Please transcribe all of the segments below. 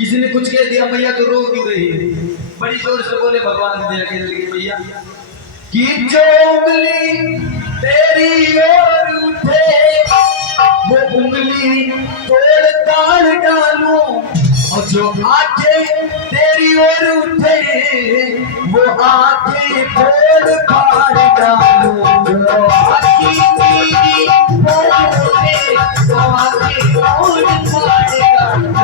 किसी ने कुछ कह दिया मैया तो रो क्यों रही है? बड़ी जोर से बोले भगवान की दया कहने लगी मैया कि जो उंगली तेरी ओर उठे वो उंगली तोड़ ताड़ डालूं और जो आंखें तेरी ओर उठे वो आंखें तोड़ फाड़ डालूं। जो आंखें तेरी ओर उठे वो आंखें तोड़ फाड़ डालूं।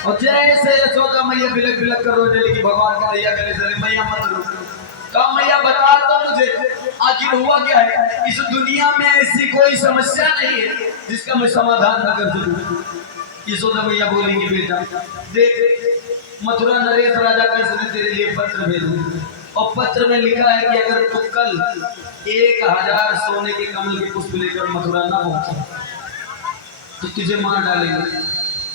और जैसे यशोदा मैया बिलक बिलक कर रोने लगी भगवान का दैया गले से मैया मत रो। कहा मैया बता तो मुझे आखिर हुआ क्या है? इस दुनिया में ऐसी कोई समस्या नहीं है जिसका मैं समाधान न कर सकूं। यशोदा मैया बोलेंगी बेटा देख मथुरा नरेश राजा कंस ने तेरे लिए पत्र भेजा और पत्र में लिखा है कि अगर तू कल 1000 सोने के कमल के पुष्प लेकर मथुरा न पहुंचा तो तुझे मार डालेंगे।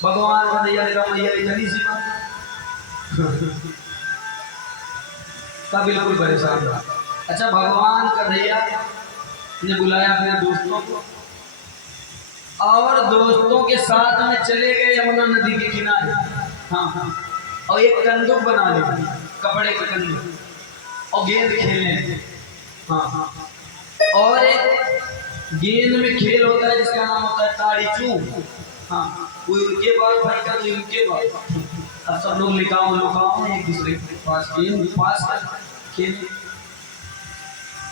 भगवान का दैया ने कहा मैया इतनी सी बात का बिल्कुल परेशान था। अच्छा भगवान का दैया ने बुलाया अपने दोस्तों को और दोस्तों के साथ में चले गए यमुना नदी के किनारे। हाँ और एक कंदूक बना लिया कपड़े का कंदूक और गेंद खेलने। हाँ और एक गेंद में खेल होता है जिसका नाम होता है ताड़ी चूम। हाँ कोई उनके पास भाई का कोई उनके पास। अब सब लोग लुकाओ एक दूसरे के पास गेंद पास खेल।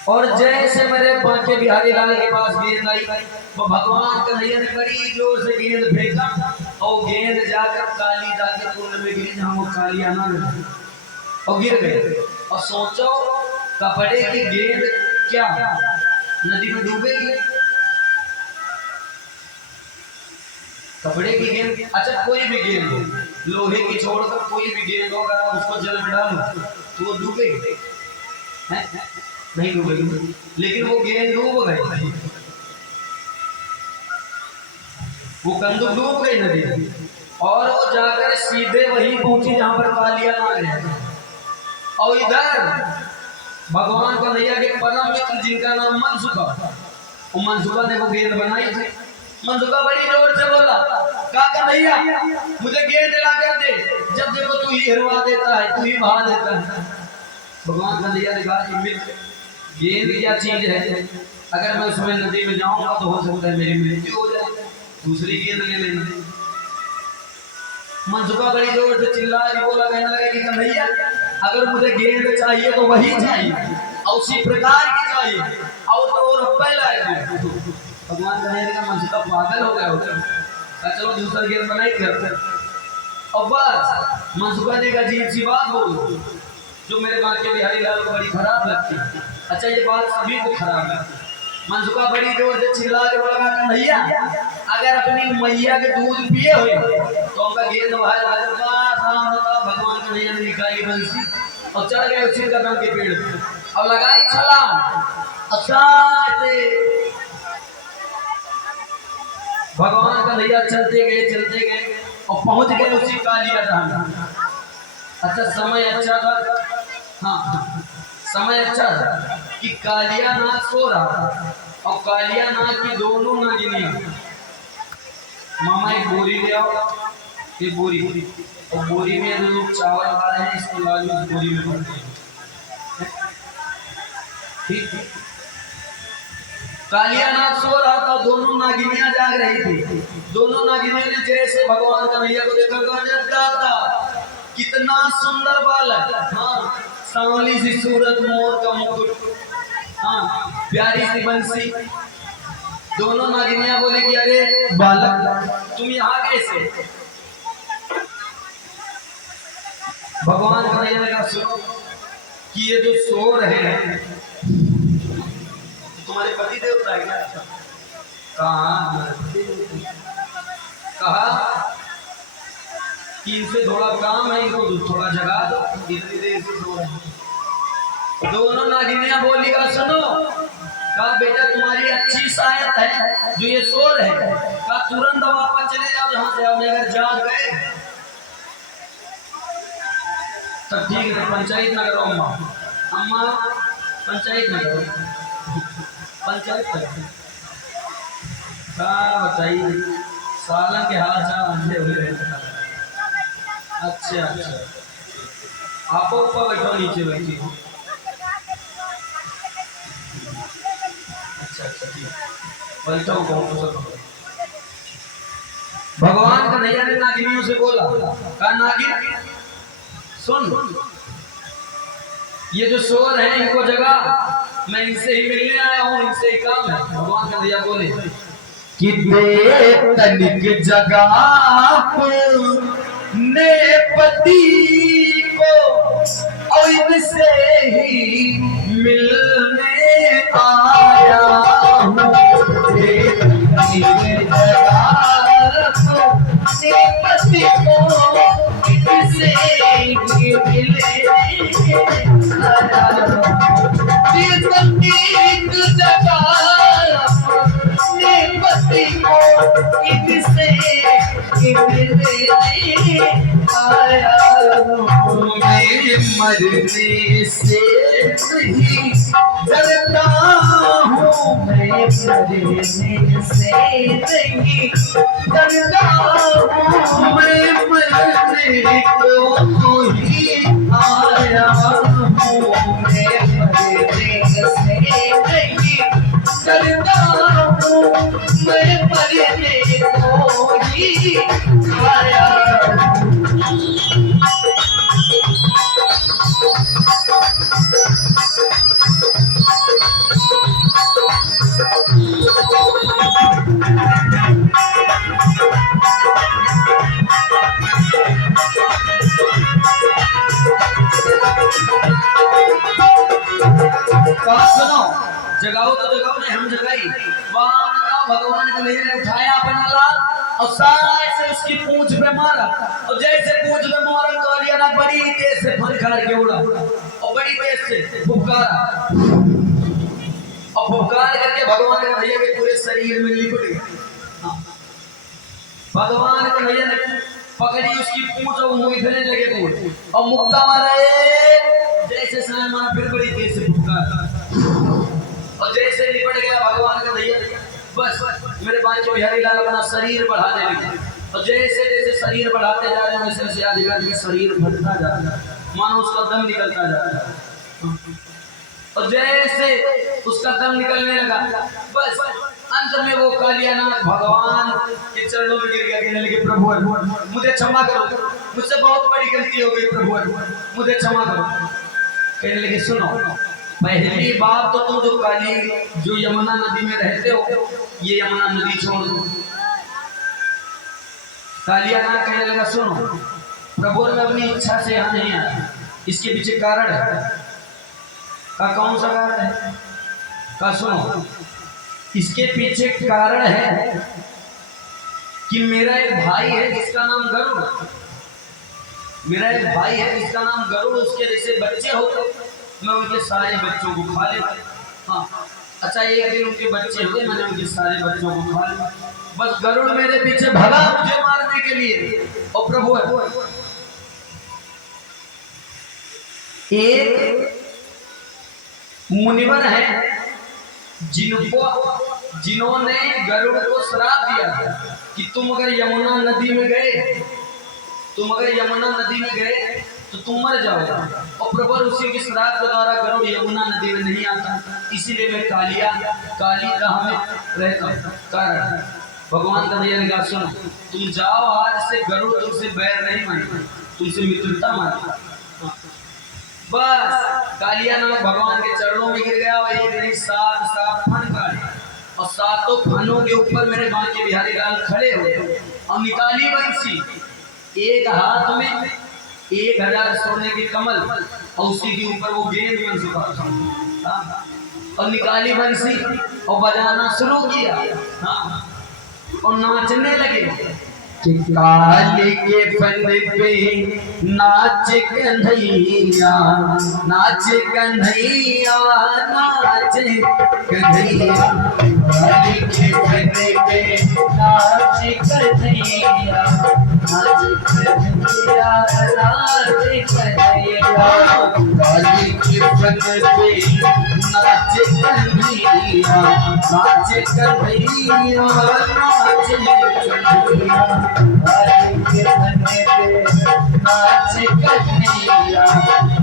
और जैसे मेरे बांके बिहारी लाल के पास गेंद आई वो भगवान कन्हैया ने बड़ी जोर से गेंद फेंका और गेंद जाकर काली जाकर कुंड में गिरी जहाँ वो काली आना और गिर गए। और सोचो कपड़े की गेंद क्या नदी में डूबेगी? कपड़े की गेंद अच्छा कोई भी गेंद हो लोहे की छोड़कर कोई भी गेंद हो अगर उसको जल में डालो तो वो डूबेगी नहीं डूबेगी। लेकिन वो गेंद डूब गई वो कंदूक डूब गई नदी और वो जाकर सीधे वहीं पहुंची जहां पर कालिया नाग है। और इधर भगवान कन्हैया के परम मित्र जिनका नाम मनसुखा वो मनसुखा ने वो गेंद बनाई थी। मनसुखा बड़ी जोर से बोला का कन्हैया मुझे गेंद ला कर दे जब देखो तू ही हिरवा देता है तू ही बहा देता है। भगवान कन्हैया ने कहा कि मित्र गेंद क्या चीज है अगर मैं उसमें नदी में जाऊंगा तो हो सकता है मेरी मृत्यु हो जाए दूसरी गेंद ले लेना। मनसुखा बड़ी जोर से चिल्ला बोला कहने लगा कि कन्हैया अगर मुझे गेंद चाहिए तो वही चाहिए और उसी प्रकार की चाहिए और तो और पहला है। भगवान कन्हैया का मनसुखा पागल हो गया होगा चलो दूसरा गेंद बनाई करते और बस मनसुखा ने एक अजीब सी बात बोल जो मेरे बांके बिहारी लाल को बड़ी खराब लगती। अच्छा ये बात सभी को खराब लगती। मनसुखा बड़ी जोर से चिल्ला के बोला कन्हैया अगर अपनी मैया के दूध पिए हुए तो उनका गेंद भगवान कन्हैया ने निकाली बंसी और चढ़ गए उसी कदम के पेड़ और लगाई छलांग। भगवान कन्हैया चलते गए और पहुंच गए उसी कालिया धाम। अच्छा समय अच्छा था। हाँ समय अच्छा था कि कालिया नाग सो रहा था और कालिया नाग की दोनों नागिनियां मामा एक बोरी ले आओ एक बोरी और बोरी में जो लोग चावल ला रहे हैं इसको लाल उस बोरी में भरते हैं। ठीक कालिया नाग सो रहा था दोनों नागिनियां जाग रही थी। दोनों नागिनियों ने जैसे भगवान कन्हैया को देखा गजब दाता कितना सुंदर बालक। हाँ सांवली सी सूरत मोर का मुकुट हाँ प्यारी सी बंसी। दोनों नागिनियां बोली कि अरे बालक तुम यहाँ कैसे? भगवान कन्हैया ने कहा सुनो कि ये जो सो रहे हैं तुम्हारे पति देवता है क्या? कहा कि इनसे थोड़ा काम है इनको थोड़ा जगा दो इतनी देर से सो रहे हैं। दोनों नागिनियां बोली का सुनो कहा बेटा तुम्हारी अच्छी शायद है जो ये सो रहे हैं कहा तुरंत वापस चले जाओ जहां से आपने अगर जाग गए तब ठीक है पंचायत न करो अम्मा पंचायत न करो। पंचायत बताइए, सालन के हाथ चाल अंधे हुए रहते। अच्छा अच्छा, आप ऊपर बैठो नीचे बैठी हो। अच्छा अच्छा ठीक, बैठो भगवान का नैया ने नागिनियों से बोला, कहा नागिन सुन, ये जो शोर है इनको जगा, मैं इनसे ही मिलने आया हूँ, इनसे ही काम है। भगवान का नैया बोले कि दे तनिक जगा ने पति को और इनसे ही मिलने आया हूँ। पति को इनसे ही मिलने जगा पति को इनसे मिलने आया हूँ। मैं मरने से नहीं डरता हूँ, मैं मरने से नहीं डरता हूँ, मैं मरने को ही आया हूँ। मैं मरने से नहीं डरता हूँ, मैं मरने को ही आया हूँ। सुनो, जगाओ तो जगाओ, नहीं हम जगाई। भगवान को लेने उठाया अपना लाल और साय से उसकी पूंछ पे मारा, और जैसे पूंछ पे मारा तो अलियाना बड़ी तेज से फनकार के उड़ा और बड़ी तेज से फुफकारा, और फुफकार करके भगवान के भैया के पूरे शरीर में लिपट गया। भगवान के भैया ने पकड़ी उसकी पूंछ और मुंहने लगे पूंछ और मुक्का मारा, जैसे समय मारा फिर बड़ी तेज से फुफकार, और जैसे निपट गया भगवान का भैया, बस मेरे बांचो बिहारी लाल अपना शरीर बढ़ाने लगे, और जैसे जैसे शरीर बढ़ाते जा रहे हैं वैसे वैसे अधिकारी का शरीर बढ़ता जा रहा है, मानो उसका दम निकलता जा रहा है। और जैसे उसका दम निकलने लगा, बस अंत में वो कालियानाथ भगवान के चरणों में गिर गया, कहने लगे प्रभु मुझे क्षमा करो, मुझसे बहुत बड़ी गलती हो गई, प्रभु मुझे क्षमा करो। कहने लगे सुनो, पहली बात तो तुम जो काली जो यमुना नदी में रहते हो, ये यमुना नदी छोड़ दो। कालियानाथ कहने लगा सुनो प्रभु, मैं अपनी इच्छा से यहाँ नहीं आया, इसके पीछे कारण है। का कौन सा कारण है? का सुनो, इसके पीछे कारण है कि मेरा एक भाई है जिसका नाम गरुड़, मेरा एक भाई है जिसका नाम गरुड़, उसके जैसे बच्चे होते मैं उनके सारे बच्चों को खा लेता। हाँ अच्छा, एक दिन उनके बच्चे हुए, मैंने उनके सारे बच्चों को खा लिया। बस गरुड़ मेरे पीछे भगा मुझे मारने के लिए। और प्रभु एक मुनिवर है जिन्होंने गरुड़ को श्राप दिया कि तुम अगर यमुना नदी में गए तो तुम मर जाओगे। और प्रभु उसी के श्राप के द्वारा गरुड़ यमुना नदी में नहीं आता, इसीलिए मैं काली का हमें रहता कारण। भगवान का भैया ने कहा सुनो, तुम जाओ, आज से गरुड़ तुमसे बैर नहीं मानेगा, तुमसे मित्रता मानेगा। बस कालियानाथ भगवान के चरणों में गिर गया, और एक नहीं 7 फन काटे, और 7 फनों के ऊपर मेरे बांके बिहारी लाल खड़े हुए और निकाली बंसी, एक हाथ में 1000 सोने के कमल और उसी के ऊपर वो गेंद बन चुका, और निकाली बंसी और बजाना शुरू किया। हाँ, और नाचने लगे कि काली के फन पे नाच कन्हैया, नाच कन्हैया, नाच कन्हैया, काली के फन पे नाच कन्हैया, नाच कन्हैया, नाच कन्हैया, काली के पे नाच कन्हैया, नाच कन्हैया, नाच कन्हैया, राधे के धने पे नाच कन्हैया,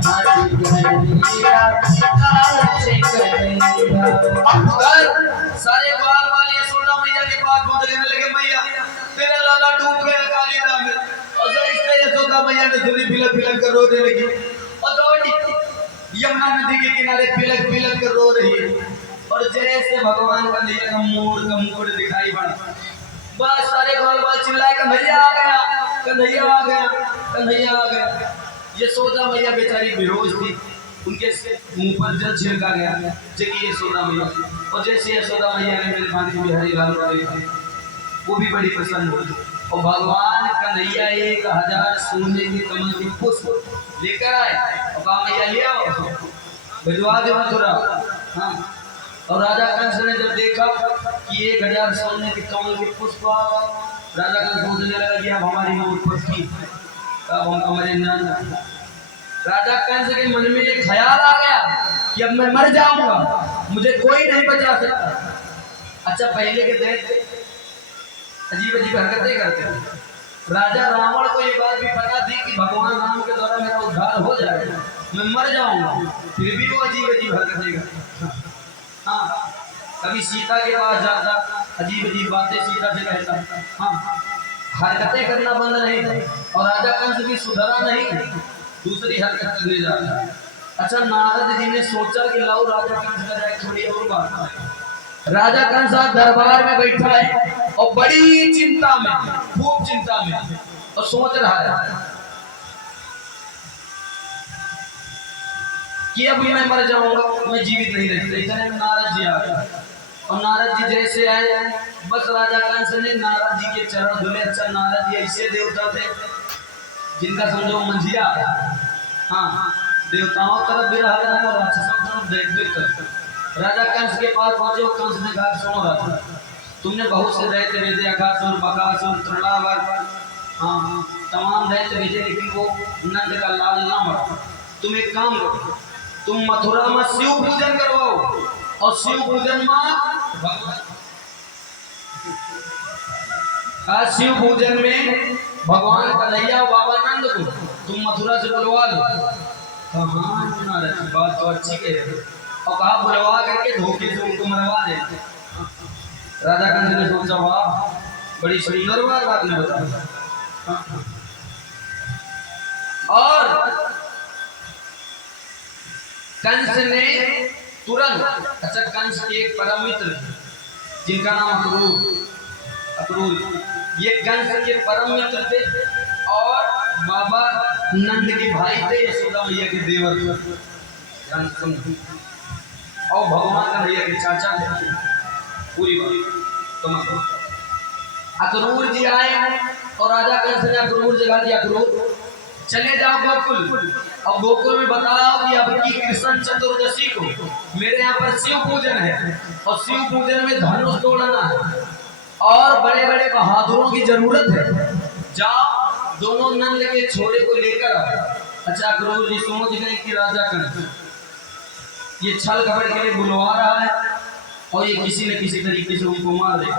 नाच कन्हैया, नाच कन्हैया। सारे बाल वाले यशोदा मैया के पास बोलने लगे, मैया तेरा लाला डूब गया कालीदा में। और जो इससे यशोदा मैया ने सुनी बिलक बिलक कर रोने लगी, और यमुना नदी के किनारे बिलक बिलक कर रो रही है। और जैसे भगवान का नैया का मुकुट दिखाई पड़ा, बस सारे बाल बाल चिल्लाए, कन्हैया आ गया, कन्हैया आ गया, कन्हैया आ गया। यशोदा मैया बेचारी बेहोश थी, उनके मुंह पर जल छिड़का गया, जगी यशोदा मैया। और जैसे यशोदा मैया ने मेरे भांति बिहारी लाल को देखा, वो भी बड़ी प्रसन्न हुई। और भगवान कन्हैया 1000 सोने के कमल के पुष्प लेकर आए और कहा मैया ले आओ, भिजवा दो मथुरा। हाँ, और राजा कंस ने जब देखा कि 1000 सोने के कमल के पुष्प, राजा कंस सोचने लगा कि अब हमारी मौत पक्की, अब हम हमारे नाम। राजा कंस के मन में एक ख्याल आ गया कि अब मैं मर जाऊंगा, मुझे कोई नहीं बचा सकता। अच्छा, पहले के दैत्य अजीब अजीब हरकतें करते हैं। राजा रावण को ये बात भी पता थी कि भगवान राम के द्वारा मेरा उद्धार हो जाएगा, मैं मर जाऊंगा, फिर भी वो अजीब अजीब हरकतें करते। हाँ, कभी सीता के पास जाता, अजीब अजीब बातें सीता से कहता। हाँ, हरकतें करना बंद नहीं था। और राजा कंस भी सुधरा नहीं, दूसरी हरकत करने जाता। अच्छा, नारद जी ने सोचा कि लाओ राजा कंस का जाए थोड़ी और बात। राजा कंस दरबार में बैठा है और बड़ी चिंता में, खूब चिंता में, और सोच रहा है कि अब मैं मर जाऊंगा, मैं जीवित नहीं रह सकता। इतने में नारद जी आ गए, और नारद जी जैसे आए, बस राजा कंस ने नारद जी के चरण धुले। अच्छा, नारद जी ऐसे देवता थे जिनका समझो मंझिया। हाँ, देवताओं तरफ भी रहा है और राक्षसों तरफ, दैत्यों तरफ। राजा कंस के पास पहुंचे, कंस ने कहा सुनो राजा, तुमने बहुत से दैत्य भेजे, अकासुर, बकासुर, तृणावर, हाँ तमाम दैत्य भेजे, लेकिन वो नंद का लाल ना मरा। तुम एक काम करो, तुम मथुरा में शिव पूजन करवाओ, और शिव पूजन शिव पूजन में भगवान कन्हैया बाबा नंद को तुम मथुरा से बुलवा लो। हाँ, बात तो अच्छी कह रहे हो। और कहा बुलवा करके धोखे से उनको मरवा दे। राजा कंस ने सोचा, वाह बड़ी सुंदर बात आपने बताया। और कंस ने तुरंत, अच्छा कंस के एक परम मित्र जिनका नाम अक्रूर, ये कंस के परम मित्र थे और बाबा नंद के भाई थे, यशोदा मैया के देवर, और भगवान कन्हैया के चाचा थे। पूरी बात तो अक्रूर जी आए और राजा कंस ने अक्रूर जगा दिया, अक्रूर चले जाओ गोकुल, और गोकुल में बताओ कि अब की कृष्ण चतुर्दशी को मेरे यहाँ पर शिव पूजन है, और शिव पूजन में धनुष तोड़ना है, और बड़े बड़े बहादुरों की जरूरत है। जाओ दोनों नंद के छोरे को लेकर आओ। अच्छा, अक्रूर जी समझ गए कि राजा कंस ये छल कपट के लिए बुलवा रहा है, और ये किसी न किसी तरीके से उनको मार देगा।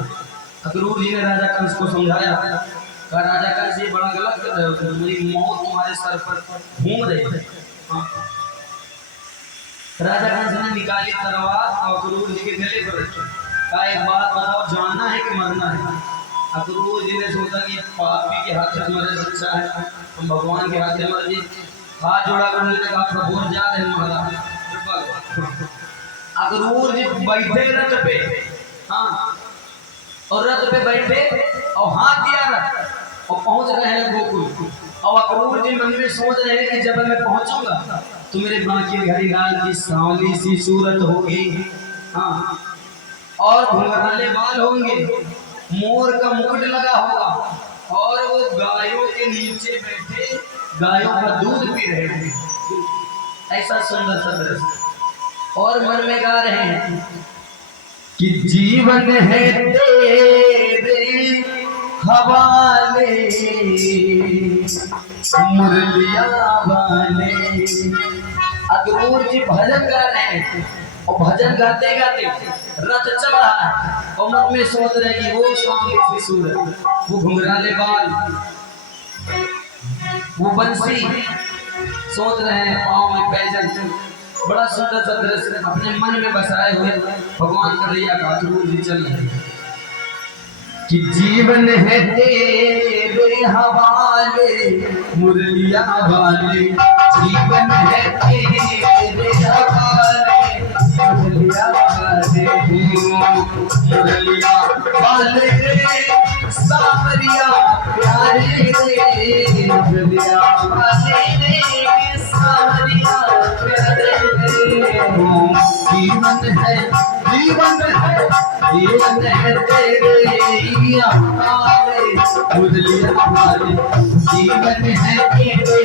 अक्रूर जी ने राजा कंस को समझाया, कहा राजा कंस ये बड़ा गलत कर रहे हो, मेरी मौत तुम्हारे सर पर घूम रही है। हाँ। राजा कंस ने निकाली तलवार और अक्रूर जी के गले पर रखी, कहा एक बात बताओ, जानना है कि मरना है? अक्रूर जी ने सोचा कि पापी के हाथ से मरे अच्छा है, हम भगवान के हाथ से मर गए। हाथ जोड़ा करने लगा, प्रभु जा रहे महाराज। अक्रूर जी बैठे रथ पे, हाँ, और रथ पे बैठे और हाथ दिया रथ, और पहुंच रहे हैं गोकुल। और अक्रूर जी मन में सोच रहे हैं कि जब मैं पहुंचूंगा तो मेरे बांके बिहारी लाल की सांवली सी सूरत होगी, हाँ, और घुंघराले बाल होंगे, मोर का मुकुट लगा होगा, और वो गायों के नीचे बैठे गायों का दूध पी रहे हैं। ऐसा सुंदर सा दृश्य, और मन में गा रहे हैं कि जीवन है तेरे हवाले, मुरलिया वाले अक्रूर जी भजन गा रहे हैं और भजन गाते गाते रथ चल रहा है और मन में सोच रहे कि वो स्वामी त्रिशूल, वो घुंघराले बाल, वो बंसी, सोच रहे हैं पाँव में पैजन। बड़ा सुंदर सा दृश्य अपने मन में बसाए हुए भगवान कन्हैया का अक्रूर जी चल रहे हैं कि जीवन है तेरे हवाले मुरलिया वाले, जीवन है तेरे हवाले मुरलिया वाले, मुरलिया वाले सावरिया प्यारे रे, मुरलिया वाले सावरिया प्यारे रे, जीवन है जीवन है जीवन है तेरे हवाले मुरलिया वाले, जीवन है तेरे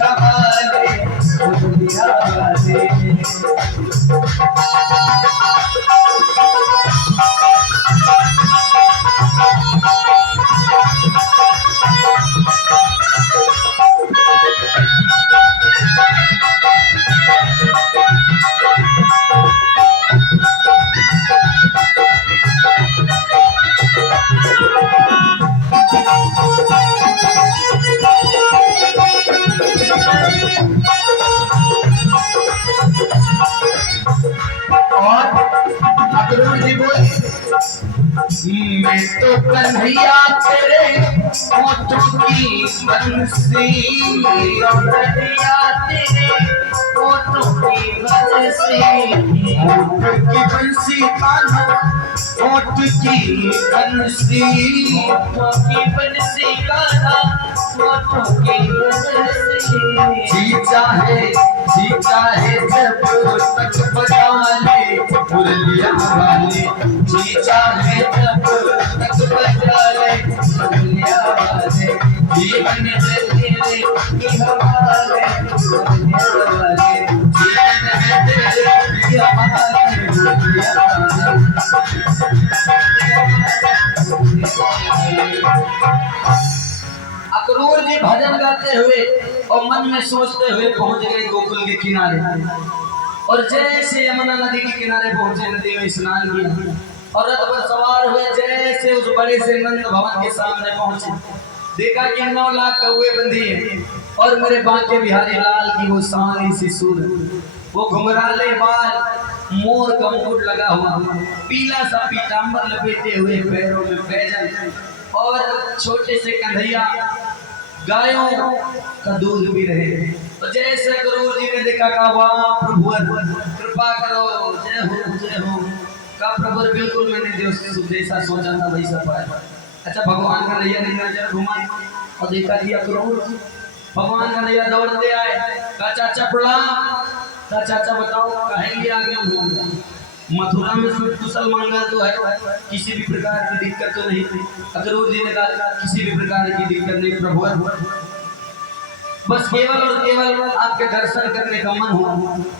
हवाले मुरलिया वाले। मैं तो कन्हैया तेरे होठों की बंसी, कन्हैया तेरे होठों की बंसी, होठ की बंसी कान्हा, होठ की बंसी, होठों की बंसी कान्हा, होठों की बंसी, जी चाहे जब तक बजा ले मुरलिया वाले, जी चाहे जब तक बजा ले मुरलिया वाले, जीवन है तेरे हवाले मुरलिया वाले, जीवन है तेरे हवाले मुरलिया वाले। अक्रूर जी भजन गाते हुए और मन में सोचते हुए पहुंच गए गोकुल के किनारे, और जैसे यमुना नदी के किनारे पहुंचे, नदी में स्नान किया और रथ पर सवार हुए, जैसे उस बड़े से नंद भवन के सामने पहुंचे, देखा कि 9 लाख कौवे बंधी है और मेरे बांके बिहारी लाल की वो सानी सी सूर, वो घुंघराले बाल, मोर का मुकुट लगा हुआ, पीला सा पीतांबर लपेटे हुए, पैरों में पैजन, और छोटे से कन्हैया गायों का दूध पी रहे हैं। तो जैसे अक्रूर जी ने देखा, कहा वाह प्रभु कृपा करो, जय हो। कहा प्रभु बिल्कुल मैंने जैसा सोचा था वैसा पाया। अच्छा, भगवान कन्हैया ने नजर घुमाई और देखा कि अक्रूर, भगवान कन्हैया दौड़ते आए, कहा चाचा प्रणाम। कहा चाचा बताओ कहेंगे आगे हम मथुरा में कुशल मंगल तो है, किसी भी प्रकार की दिक्कत तो नहीं थी। अक्रूर जी ने कहा किसी भी प्रकार की दिक्कत नहीं प्रभु, बस केवल और केवल आपके दर्शन करने का मन हुआ,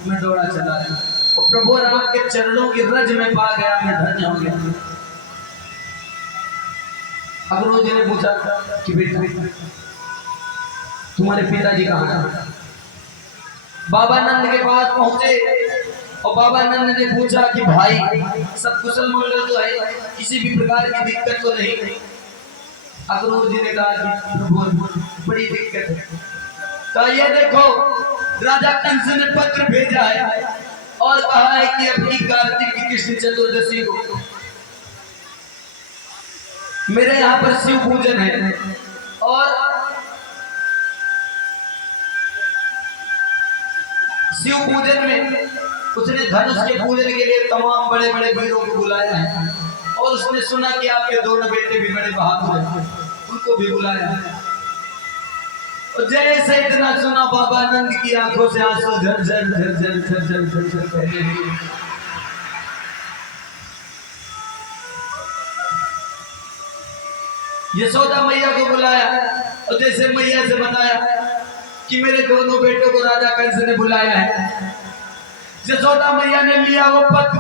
मैं दौड़ा चला गया और प्रभु आपके चरणों की रज में पा गया, मैं धन्य हो गया। अक्रूर जी ने पूछा कि बेटा तुम्हारे पिताजी कहाँ हैं? बाबा नंद के पास पहुंचे और बाबा नंद ने पूछा कि भाई सब कुशल मंगल तो है, किसी भी प्रकार की दिक्कत तो नहीं? अक्रूर जी ने कहा कि प्रभु बड़ी दिक्कत है। कहा ये देखो राजा कंस ने पत्र भेजा है और कहा है कि अपनी कार्तिक की कृष्ण चतुर्दशी को मेरे यहाँ पर शिव पूजन है, और शिव पूजन में उसने धनुष के पूजन के लिए तमाम बड़े बड़े वीरों को बुलाया है, और उसने सुना कि आपके दोनों बेटे भी बड़े बहादुर हैं, उनको भी बुलाया है। और जैसे इतना सुना, बाबा नंद की आंखों से आंसू झरझर बहने लगे। यशोदा मैया को बुलाया और जैसे मैया से बताया कि मेरे दोनों बेटों को राजा कंस ने बुलाया है, यशोदा मैया ने लिया वो पत्र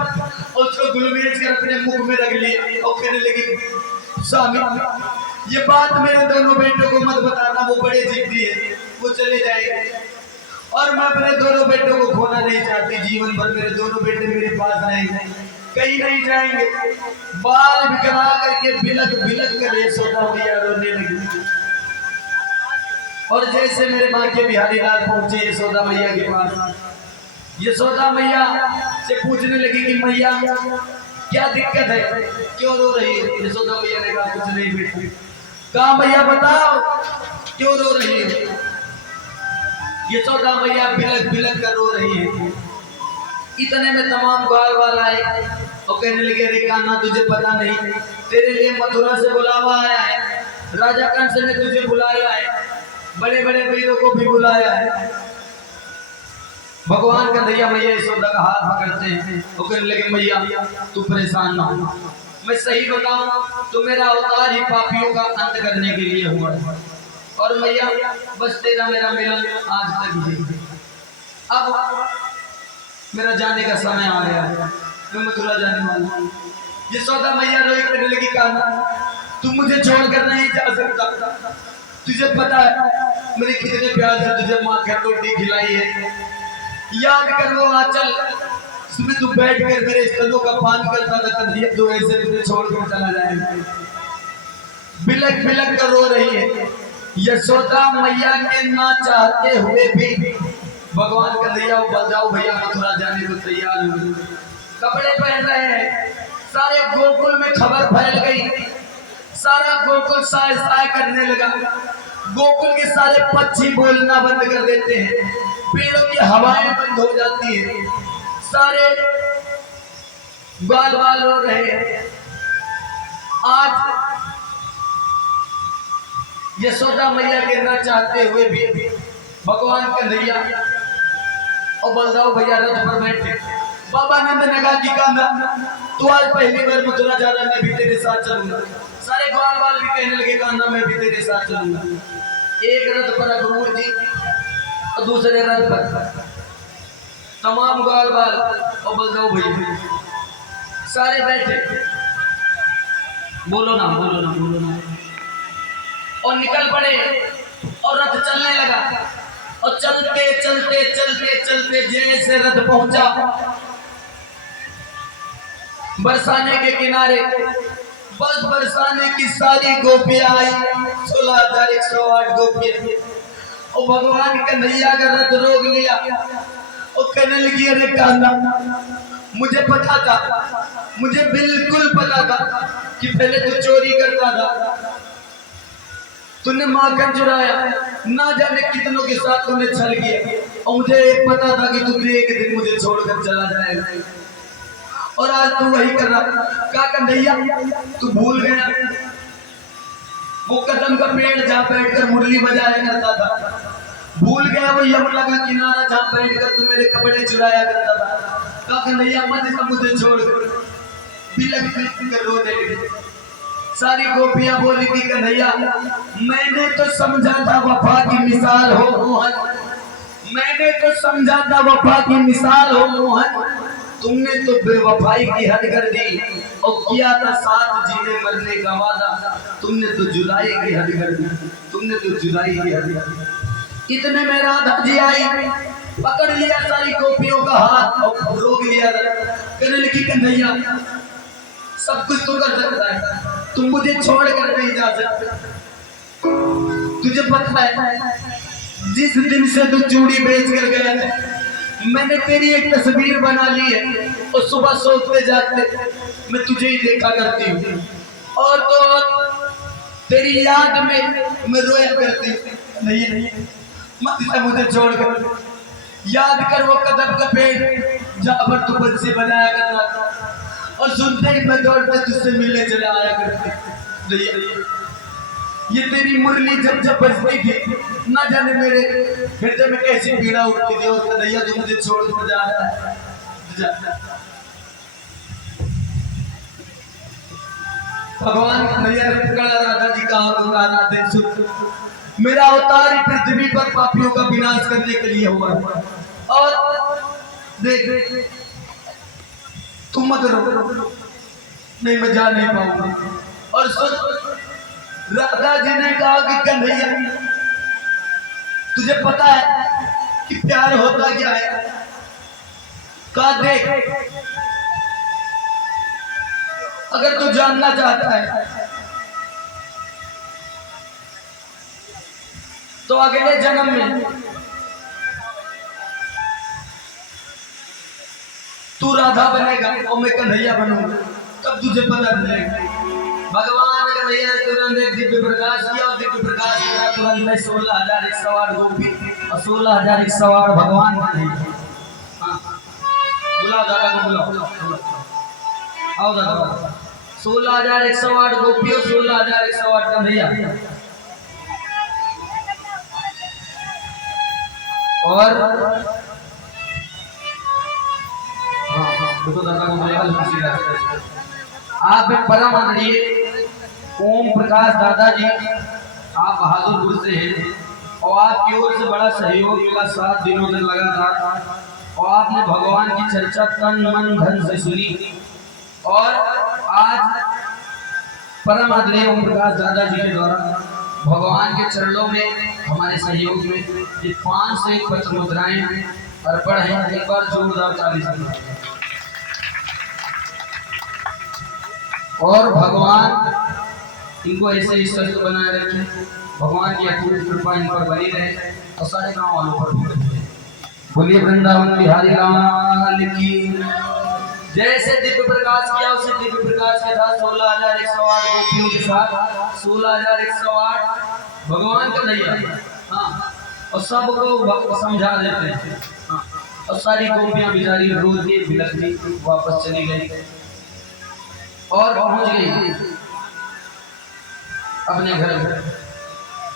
और उसको गुलमेज कर अपने मुख में रख लिया और कहने लगी स्वामी ये बात मेरे दोनों बेटों को मत बताना, वो बड़े जिद्दी है, वो चले जाएंगे। और मैं अपने दोनों बेटों को खोना नहीं चाहती। जीवन भर मेरे दोनों बेटे मेरे पास रहेंगे, कहीं नहीं जाएंगे। बाल बिखरा करके बिलक बिलक कर यशोदा मैया रोने लगी। और जैसे मेरे माँ के बिहारी लाल पहुंचे यशोदा मैया के पास, यशोदा मैया से पूछने लगी कि मैया क्या दिक्कत है, क्यों रो रही है? यशोदा मैया ने कहा कुछ नहीं बेटी। कहा मैया बताओ क्यों रो रही है? यशोदा मैया बिलक बिलक कर रो रही है। इतने में तमाम ग्वाल वाल आए और कहने लगे अरे कान्हा तुझे पता नहीं, तेरे लिए मथुरा से बुलावा आया है, राजा कंस ने तुझे बुलाया है, बड़े बड़े वीरों को भी बुलाया है। भगवान कन्हैया मैया यशोदा का हाथ पकड़ते हैं और कहने लगे मैया तू परेशान ना हो, मैं सही बताऊं तो मेरा अवतार ही पापियों का अंत करने के लिए हुआ है। और मैया बस तेरा मेरा मिलन आज तक ही, अब मेरा जाने का समय आ गया है, मैं मथुरा जाने वाला हूं। यशोदा मैया रोई करने लगी कान्हा तू मुझे छोड़कर नहीं जा सकता, तुझे पता है मेरे कितने प्यार से तुझे माखन रोटी खिलाई है, याद कर वो आंचल जिसमें तू बैठ कर मेरे स्तनों का पान करता था, कन्हैया तू ऐसे मुझे छोड़कर चला जाएगा। बिलक बिलक कर रो रही है। यशोदा मैया के ना चाहते हुए भी भगवान कन्हैया और बलदाऊ भैया मथुरा जाने को तैयार हुए, कपड़े पहन रहे हैं। सारे गोकुल में खबर फैल गई, सारा गोकुल साय साय करने लगा। गोकुल के सारे पक्षी बोलना बंद कर देते हैं, पेड़ों की हवाएं बंद हो जाती है, सारे बाल बाल रो रहे हैं। आज यशोदा मैया के ना चाहते हुए भी भगवान कन्हैया और बलदाऊ भैया रथ पर बैठे। बाबा नंद ने कहा कि कान्हा तू आज पहली बार मथुरा जा रहा, मैं भी तेरे साथ चलूंगा। सारे ग्वाल बाल भी कहने लगे कान्हा मैं भी तेरे साथ चलूंगा। एक रथ पर अक्रूर जी और दूसरे रथ पर तमाम ग्वाल बाल और बलदाऊ भैया सारे बैठे। बोलो ना बोलो ना बोलो ना। और निकल पड़े और रथ चलने लगा। और चलते चलते चलते चलते जैसे रथ पहुंचा बरसाने के किनारे, बस बरसाने की सारी गोपियां आई, 16,108 गोपियां। और भगवान कन्हैया का रथ रोक लिया और कहने लगी अरे कान्हा मुझे पता था, मुझे बिल्कुल पता था कि पहले तू चोरी करता था, तूने माखन चुराया, ना जाने कितनों के साथ तूने छल किया, और मुझे एक पता था कि तू एक दिन मुझे छोड़कर चला जाएगा, और आज तू वही कर रहा। क्या कन्हैया तू भूल गया वो कदम का पेड़ जहाँ बैठकर मुरली बजाया करता था, भूल गया वो यमुना का किनारा जहाँ बैठकर तू मेरे कपड़े चुराया करता था। क्या कन्हैया मत मुझे छोड़कर बिलक बिलक कर रोने लगी। सारी गोपियां बोली कि कन्हैया मैंने तो समझा था वफा की मिसाल हो मोहन, मैंने तो समझा था वफा की मिसाल हो मोहन, तुमने तो बेवफाई की हद कर दी और किया था साथ जीने मरने का वादा, तुमने तो जुदाई की हद कर दी, तुमने तो जुदाई की हद कर दी। इतने में राधा जी आई, पकड़ लिया सारी गोपियों का हाथ और रोक लिया। कहने लगी कन्हैया सब कुछ तो कर सकता है, तुम मुझे छोड़ कर नहीं जा सकते। तुझे पता है जिस दिन से तू चूड़ी बेच कर गया है मैंने तेरी एक तस्वीर बना ली है, और सुबह सोते जागते मैं तुझे ही देखा करती हूँ, और तो तेरी याद में मैं रोया करती हूँ। नहीं मत मुझे छोड़ कर, याद कर वो कदम का पेड़ जहाँ पर तू बंसी बनाया करता था, और सुनते ही मैं दौड़ते तुझसे मिलने चला आया करते। ये तेरी मुरली जब जब बजती थी ना जाने मेरे हृदय में कैसी पीड़ा उठती थी, और कन्हैया तू मुझे छोड़ कर जा रहा है। भगवान कन्हैया ने पकड़ा राधा जी का हाथ, देख सुन मेरा अवतार पृथ्वी पर पापियों का विनाश करने के लिए हुआ, और देख तुम मत रो, नहीं मैं जा नहीं पाऊंगा। और सुन राधा जी ने कहा कि कन्हैया तुझे पता है कि प्यार होता क्या है। का देख, अगर तू जानना चाहता है तो अगले जन्म में तू राधा बनेगा और मैं कन्हैया बनूंगा, तब तुझे पता चलेगा। भगवान कन्हैया ने तुरंत एक दिव्य प्रकाश किया और दिव्य प्रकाश किया तुरंत में 16,108 गोपी और 16,108 भगवान कन्हैया। हाँ, बुलाओ दादा को, बुलाओ, आओ दादा। 16,108 गोपी और 16,108 कन्हैया। और तो दादा को बुला, आप एक परम आदरणीय ओम प्रकाश दादाजी, आप बहादुरपुर से हैं और आपकी ओर से बड़ा सहयोग मिला 7 दिनों तक लगातार, और आपने भगवान की चर्चा तन मन धन से सुनी। और आज परम आदरणीय ओम प्रकाश दादाजी के द्वारा भगवान के चरणों में हमारे सहयोग में ये 5 से 1 पत्र मुद्राएं अर्पण है। एक बार जोरदार ताली से। और भगवान इनको ऐसे ही स्वस्थ बनाए रखे, भगवान की अटूट कृपा इन पर बनी रहे और सारे गांव वालों पर भी बनी रहे। बोलिए वृंदावन बिहारी लाल की। जैसे दिव्य प्रकाश किया उसे दिव्य प्रकाश के साथ 16,108 गोपियों के साथ 16,108 भगवान कन्हैया। हाँ, और सबको समझा देते हैं। हाँ, और सारी गोपियां बेचारी रोती बिलखती वापस चली गई और पहुंच गई अपने घर में,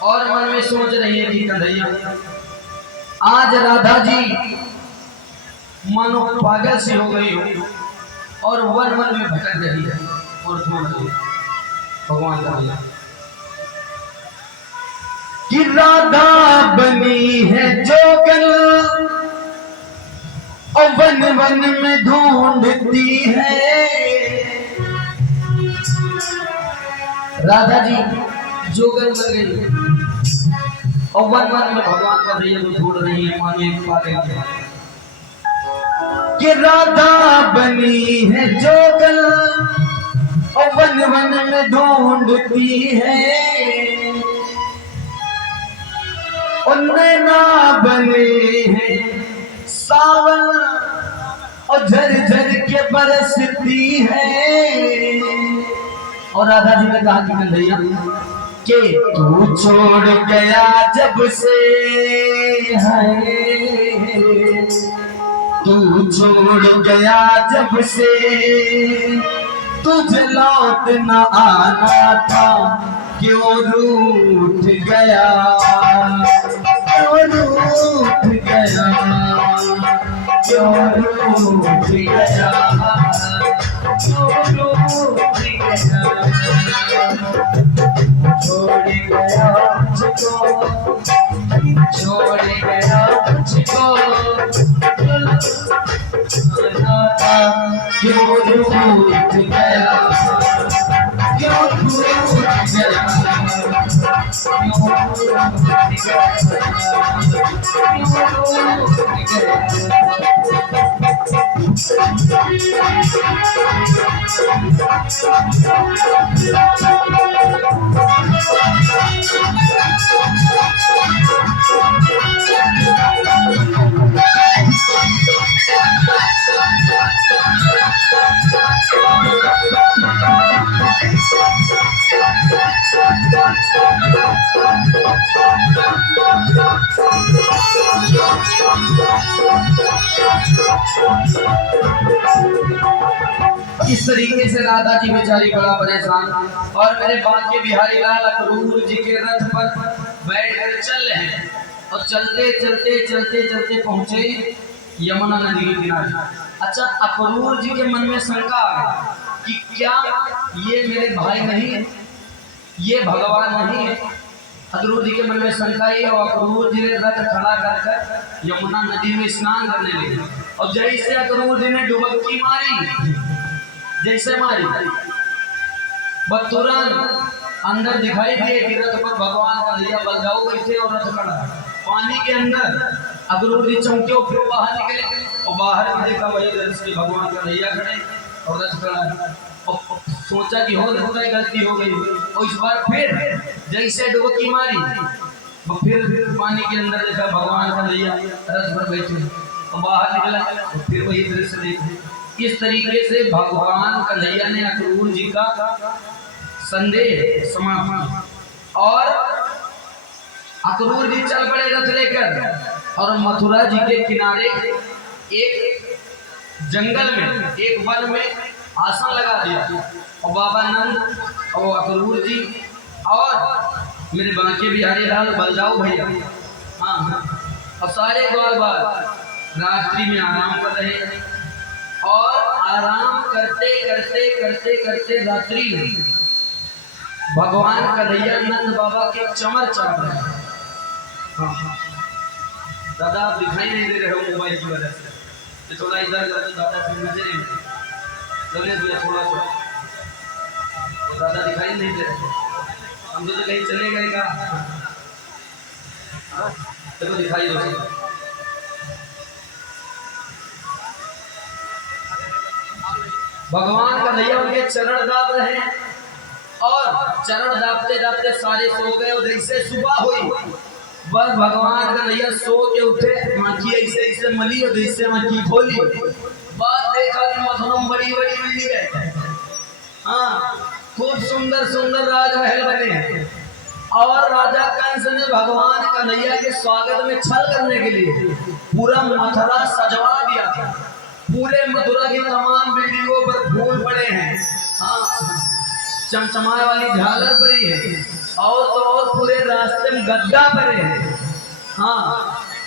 और मन में सोच रही है कि कन्हैया आज राधा जी मानो पागल सी हो गई हो और वन वन में भटक रही है और ढूंढ रही है भगवान कन्हैया कि राधा बनी है जोगन और वन वन में ढूंढती है। राधा जी जोगन बन गई और वन वन में भगवान कन्हैया को ढूंढ रही है मानो एक पागल कि राधा बनी है जोगन और वन वन में ढूंढती है। और नैना बने हैं सावन और झरझर के बरसती है। और राधा जी ने कहा कि कन्हैया के तू छोड़ गया जब से है, तू छोड़ गया जब से तुझे लौट न आना था, क्यों रूठ गया, क्यों रूठ गया, क्यों रूठ गया, क्यों रूठ गया। छोड़ गया मुझको, छोड़ गया मुझको, क्यों रूठ गया, क्यों रूठ गया, क्यों रूठ इस तरीके से राधा जी बेचारी बड़ा परेशान, और मेरे बांके बिहारी लाल अक्रूर जी के रथ पर बैठकर चल रहे हैं और चलते चलते चलते चलते पहुंचे यमुना नदी के किनारे। अच्छा, अक्रूर जी के मन में शंका आ गई कि क्या ये मेरे भाई नहीं है, ये भगवान नहीं है। अक्रूर जी के मन में शंका ही, और अक्रूर जी ने रथ खड़ा कर यमुना नदी में स्नान करने लगे। और जैसे अक्रूर जी ने डुबकी मारी, जैसे मारी तुरंत अंदर दिखाई दिए कि रथ पर भगवान कन्हैया बलदाऊ बैठे और रथ खड़ा पानी के अंदर। अक्रूर जी चौंके और फिर बाहर निकले और बाहर भी देखा वही दृश्य कि भगवान का नैया खड़े और रथ खड़ा है और सोचा कि हो सकता है गलती हो गई और इस बार फिर जैसे डुबकी मारी और फिर पानी के अंदर देखा भगवान का नैया रथ पर बैठे और बाहर निकला और फिर वही दृश्य देखे। इस तरीके से भगवान कन्हैया ने अक्रूर जी का संदेह समाप्त और अक्रूर जी चल पड़े रथ लेकर और मथुरा जी के किनारे एक जंगल में एक वन में आसन लगा दिया और बाबा नंद और अक्रूर जी और मेरे बांके बिहारी लाल बलदाऊ भैया हाँ और सारे ग्वाल बाल रात्रि में आराम कर रहे हैं और आराम करते करते करते करते रात्रि में भगवान कन्हैया नंद बाबा के चमर चढ़ रहे हैं। हाँ दादा आप दिखाई नहीं दे रहे हो मोबाइल की वजह से तो थोड़ा इधर कर दो दादा से नजर नहीं चलने दो थोड़ा सा तो दादा दिखाई नहीं दे रहे हम तो कहीं चले गए क्या देखो दिखाई दो भगवान कन्हैया उनके चरण दाब रहे हैं और चरण दाबते दाबते सारे सो गए और जैसे सुबह हुई बस भगवान कन्हैया सो के उठे आंखी ऐसे ऐसे मली और जैसे आंखी खोली बात देखा कि मथुरा में बड़ी बड़ी बिल्डिंग है हाँ खूब सुंदर सुंदर राजमहल बने हैं और राजा कंस ने भगवान कन्हैया के स्वागत में छल करने के लिए पूरा मथुरा सजवा दिया था। पूरे मथुरा की तमाम बिल्डिंगों पर फूल पड़े हैं हाँ चमचमाने वाली झालर पड़ी है और तो और पूरे रास्ते में गद्दा पड़े हैं हाँ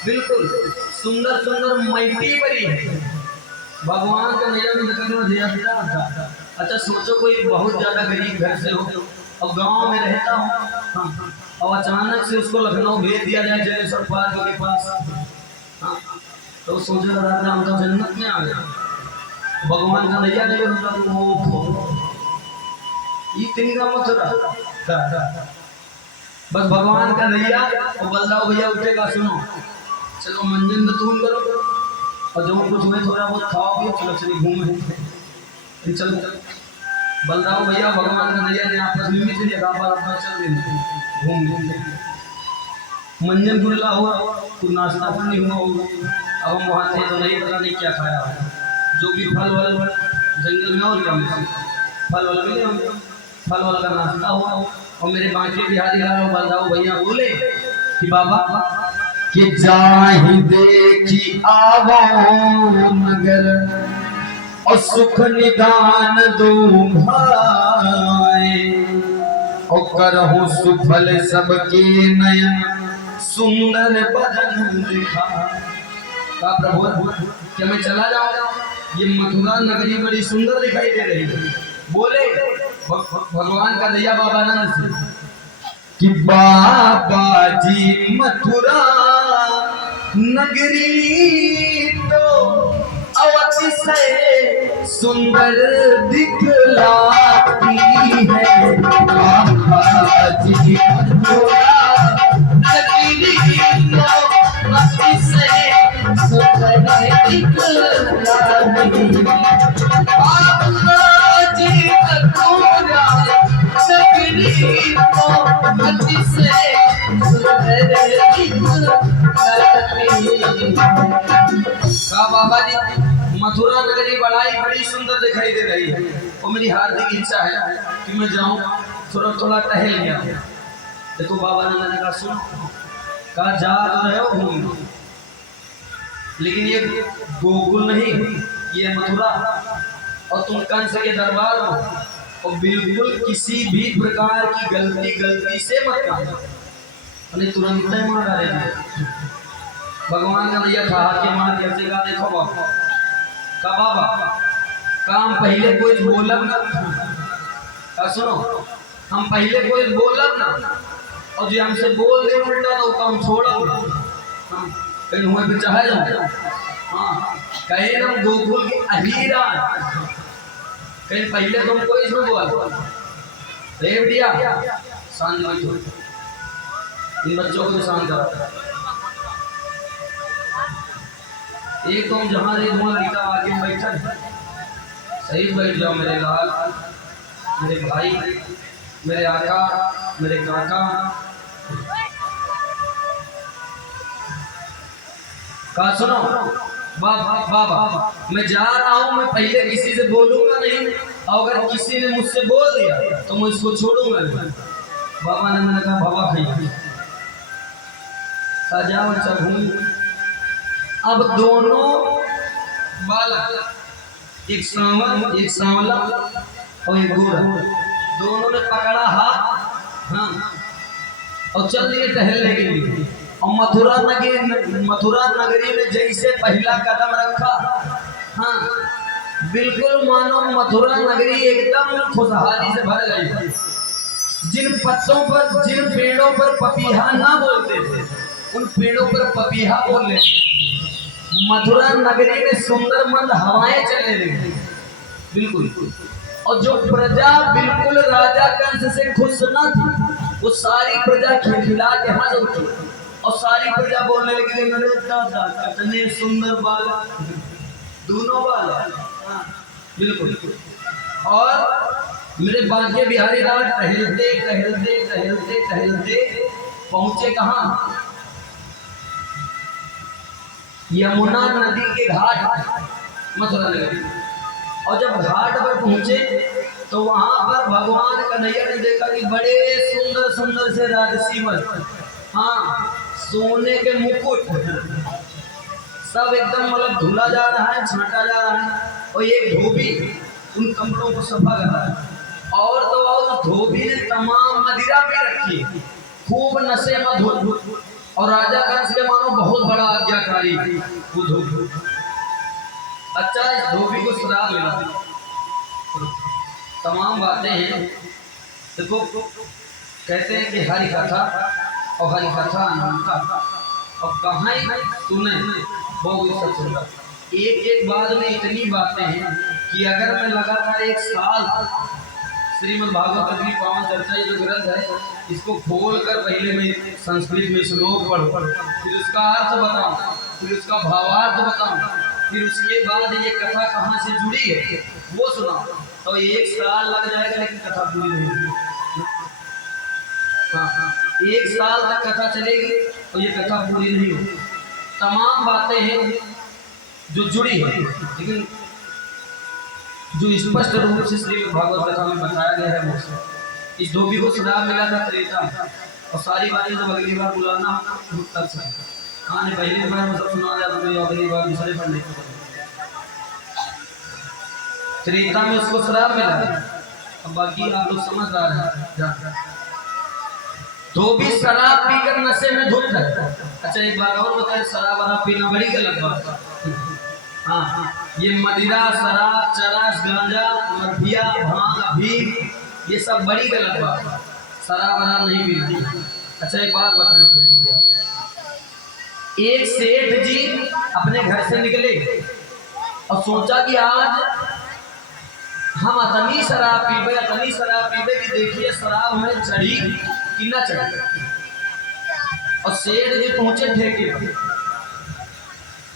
बिल्कुल सुंदर सुंदर मैटी पड़ी है। भगवान का नैया था। अच्छा सोचो कोई बहुत ज्यादा गरीब घर से हो और गांव में रहता हूँ हाँ और अचानक से उसको लखनऊ भेज दिया जाए जलेश्वर पार्क के पास हाँ तो सोचे दादा हम तो जन्नत में आ गए। भगवान का नैया नहीं होता इतनी का मथुरा बस भगवान का नैया और बलदाऊ भैया उठेगा सुनो चलो मंजन में तुम करो और जो कुछ हुए थोड़ा बहुत खाओ पियो चलो चलिए घूमे चलो बलदाऊ भैया भगवान का नैया ने आपस में मिल लिया अपना चल देना घूम मंजन खुला हुआ कुछ नाश्ता पानी हुआ अब हम वहाँ थे तो नहीं पता नहीं क्या खाया जो भी फल वल जंगल में और क्या फल वल मिले हमको फल वाल का नाश्ता हुआ और मेरे बांके बिहारी लाल और बलदाऊ भैया बोले कि बाबा कि जाहि देखी आवो मगर और सुख निदान दो भाई और करहु सुफल सबके नयन सुंदर बदन दिखा का प्रभु क्या मैं चला जाऊं ये मथुरा नगरी बड़ी सुंदर दिखाई दे रही है। बोले भगवान का नैया बाबा नंद से कि बाबा जी मथुरा नगरी तो अवति से सुंदर दिखलाती है। बाबा जी मथुरा नगरी तो अवति से सुंदर दिखलाती है। बाबा जी मथुरा नगरी तो अवति से बाबा जी मथुरा नगरी बड़ी सुंदर दिखाई दे रही है और मेरी हार्दिक इच्छा है कि मैं जाऊं थोड़ा थोड़ा टहल गया। देखो बाबा ने मैंने कहा सुन कहा जा तो रहे हो घूम लेकिन ये गोकुल नहीं ये मथुरा और तुम कंस के दरबार हो और बिल्कुल किसी भी प्रकार की गलती से मत करना तुरंत मार डालेंगे। भगवान का नैया ठहर के मार कैसे का देखो बाबा का बाबा काम पहले कोई बोलब ना सुनो हम पहले कोई बोलब ना और जो हमसे बोल दे उल्टा तो काम छोड़ब कहीं हुए भी चाहे हाँ कहे ना गोकुल के अहीरा कहीं पहले तुम कोई इसमें बोल बेटिया शांत इन बच्चों को शांत करो एक तुम जहाँ से धुआं लड़का आगे बैठा है, सही बैठ जाओ मेरे लाल, मेरे भाई, मेरे आका, मेरे काका। कहा सुनो बाबा, बाबा मैं जा रहा हूँ, मैं पहले किसी से बोलूंगा नहीं, और अगर किसी ने मुझसे बोल दिया तो मैं इसको छोड़ूंगा नहीं। बाबा ने मैंने कहा बाबा खाइए सजाओ चढ़ू। अब दोनों बालक, एक सांवला और एक गोरा, दोनों ने पकड़ा हाथ, हाँ, और चल दिए टहलने के लिए। और मथुरा नगरी में जैसे पहला कदम रखा, हाँ, बिल्कुल मानो मथुरा नगरी एकदम खुशहाली से भर गई। जिन पत्तों पर, जिन पेड़ों पर पपीहा ना बोलते थे, उन पेड़ों पर पपीहा बोलने लगे। मथुरा नगरी में सुंदर मंद हवाएं चलने लगी, बिल्कुल। और जो प्रजा बिल्कुल राजा कंस से खुश न थी, वो सारी प्रजा खिलखिला के हंस उठी, और सारी प्रजा बोलने लगी मेरे दादा कितने सुंदर बाल, दोनों बाल, बिल्कुल। और मेरे बांके बिहारी लाल टहलते टहलते टहलते टहलते पहुंचे कहाँ? यमुना नदी के घाट, मथुरा नगरी। और जब घाट पर पहुंचे तो वहां पर भगवान कन्हैया ने देखा कि बड़े सुंदर सुंदर से राजसी वस्त्र, हाँ, सोने के मुकुट, सब एकदम मतलब धुला जा रहा है, छांटा जा रहा है, और एक धोबी उन कपड़ों को सफा कर रहा है। और तो और धोबी ने तमाम मदिरा पे रखी, खूब नशे में धुत, और राजा कंस के मानो बहुत बड़ा आज्ञाकारी वो धोबी। अच्छा, इस धोबी को श्राप मिला, तमाम बातें हैं, देखो कहते हैं कि हरि कथा और हरि कथा अनंता, और कहाँ सुने बहुत सब सुनता। एक एक बात में इतनी बातें हैं कि अगर मैं लगातार एक साल श्रीमद् भागवत की पावन चर्चा, ये जो ग्रंथ है, इसको खोल कर पहले मैं संस्कृत में श्लोक पढ़ूं, फिर उसका अर्थ बताऊं, फिर उसका भावार्थ बताऊं, फिर उसके बाद ये कथा कहाँ से जुड़ी है वो सुनाऊं, तो एक साल लग जाएगा, लेकिन कथा पूरी नहीं होगी। हाँ, एक साल तक कथा चलेगी और ये कथा पूरी नहीं होगी। तमाम बातें हैं जो जुड़ी है, लेकिन जो स्पष्ट रूप से श्रीमद् भागवत कथा में बताया गया है वो। इस धोबी को श्राप मिला था त्रेता, और सारी बातें जब अगली बार बुलाना तब से, हाँ नहीं पहली बार वो सब सुना जाता तो अगली बार दूसरे पढ़ने को। त्रेता में उसको श्राप मिला, अब बाकी आप लोग समझदार हैं। धोबी शराब पीकर नशे में धुत है। अच्छा एक बात और बताए, शराब वराब पीना बड़ी गलत बात। हाँ, ये मदिरा, शराब, चरस, गांजा, मठिया, भांग, अफीम, ये सब बड़ी गलत बात है। शराब वराब नहीं पीना। अच्छा एक बात बताना छोटी, एक सेठ जी अपने घर से निकले और सोचा कि आज हम अतनी शराब पीबे कि देखिए शराब हमें चढ़ी कि ना चढ़ी। और सेठ जी पहुंचे ठेके पर,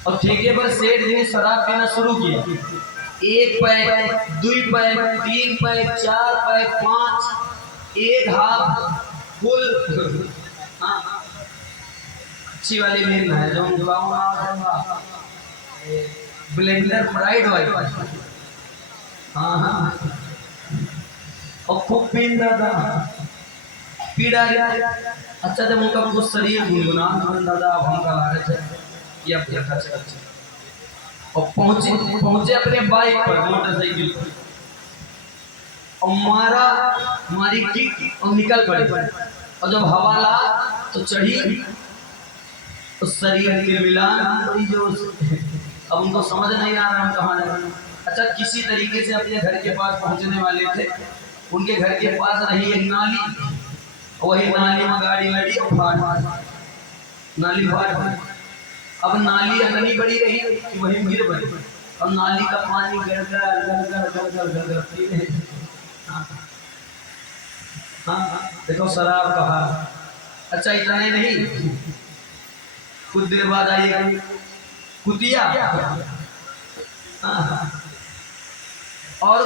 और ठेके पर सेठ जी ने शराब पीना शुरू किया। 1 pack, 2 pack, 3 pack, 4 pack, 5, 1 half full. हाँ, अच्छी वाली मीन है जो ब्लेंडर फ्राइड वाली। हाँ हाँ, और खूब पीन दादा पीड़ा। अच्छा जब उनका कुछ शरीर गुनगुना दादा हम का लागे थे ये अब देखा चल, और पहुंचे अपने बाइक पर, मोटरसाइकिल पर, और मारी किक और निकल पड़े। और जब हवा ला तो चढ़ी उस शरीर के मिलान बड़ी जोर से। अब उनको समझ नहीं आ रहा हम कहाँ जाए। अच्छा किसी तरीके से अपने घर के पास पहुंचने वाले थे, उनके घर के पास रही एक नाली, वही नाली में गाड़ी लड़ी और नाली फाट। अब नाली इतनी बड़ी रही कि वही गिर पड़ी, और नाली का पानी गड़ पी। हाँ देखो शराब कहा। अच्छा इतना ही नहीं, कुछ देर बाद आइए कुतिया। और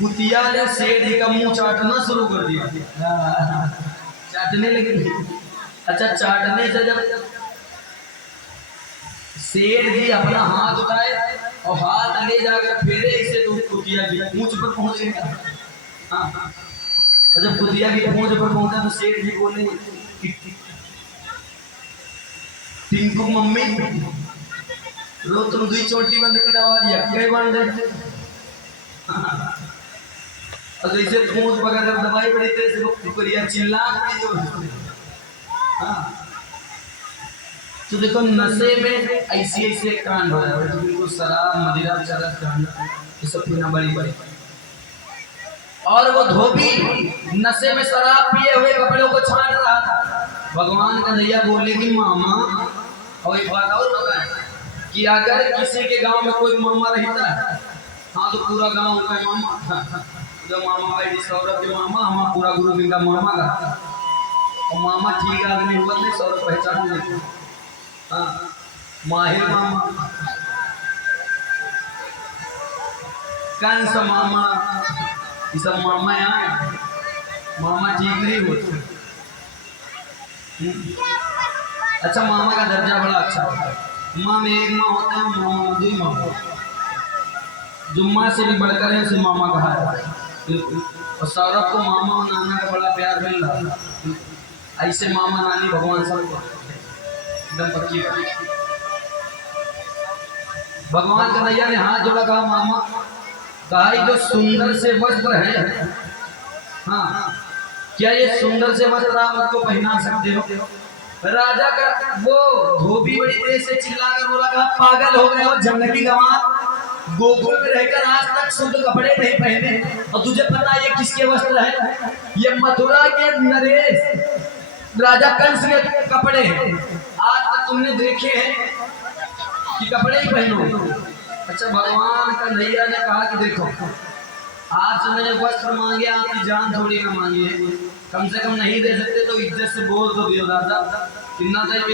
कुतिया ने सेठ जी का मुंह चाटना शुरू कर दिया। चाटने लगी। अच्छा, चाटने से जब सेठ जी अपना हाथ उठाए और हाथ ले जाकर फेरे इसे तो कुतिया की पूंछ पर पहुंच गया। हाँ, और जब कुतिया की पूंछ पर पहुंचा तो सेठ जी बोले, टिंकू मम्मी रो तुम दुई चोटी बंद करावा दिया कई बार दे। और जैसे पूंछ पकड़ कर दवाई बड़ी तेज से कुतिया चिल्ला रही हो। हाँ, तो देखो नशे में ऐसे ऐसे कांड हो रहा है, तो बिल्कुल शराब मदिरा चरस कांड ये सब पीना बड़ी बड़ी। और वो धोबी नशे में शराब पिए हुए कपड़ों को छाट रहा था। भगवान कन्हैया बोले कि मामा, और एक बात और बताएं कि अगर किसी के गांव में कोई मामा रहता है, हाँ तो पूरा गांव का मामा। जो मामा भाई सौरभ के मामा, हमारा पूरा गुरु का मामा का। और मामा ठीक आदमी हुआ नहीं, सौरभ पहचान नहीं। हाँ, माहिर मामा, कंस मामा, ये सब मामा यहाँ। मामा ठीक नहीं होते। अच्छा, मामा का दर्जा बड़ा अच्छा होता है। माँ में एक माँ होता है, मामा दुई माँ होता है। जुम्मा से भी बढ़कर है, उसे मामा कहा है। और सौरभ को मामा और नाना का बड़ा प्यार मिल रहा है। ऐसे मामा नानी भगवान सबको एकदम पक्की बात। भगवान कन्हैया ने हाथ जोड़ा, कहा मामा, कहा जो सुंदर से वस्त्र है, हाँ, क्या ये सुंदर से वस्त्र आप मुझको पहना सकते हो? राजा का वो धोबी बड़ी तेज से चिल्लाकर बोला, कहा पागल हो गए हो जंगली गंवार, गोकुल में रहकर आज तक शुद्ध कपड़े नहीं पहने और तुझे पता ये किसके वस्त्र है? ये मथुरा के नरेश राजा कंस के कपड़े हैं। आज तक तुमने देखे हैं कि कपड़े ही पहनो। अच्छा, भगवान कन्हैया ने कहा कि देखो, आज से मैंने वस्त्र मांगे, आपकी जान थोड़ी ना मांगी है। कम से कम नहीं दे सकते तो इज्जत से बोल दो दियो दादा, कितना तक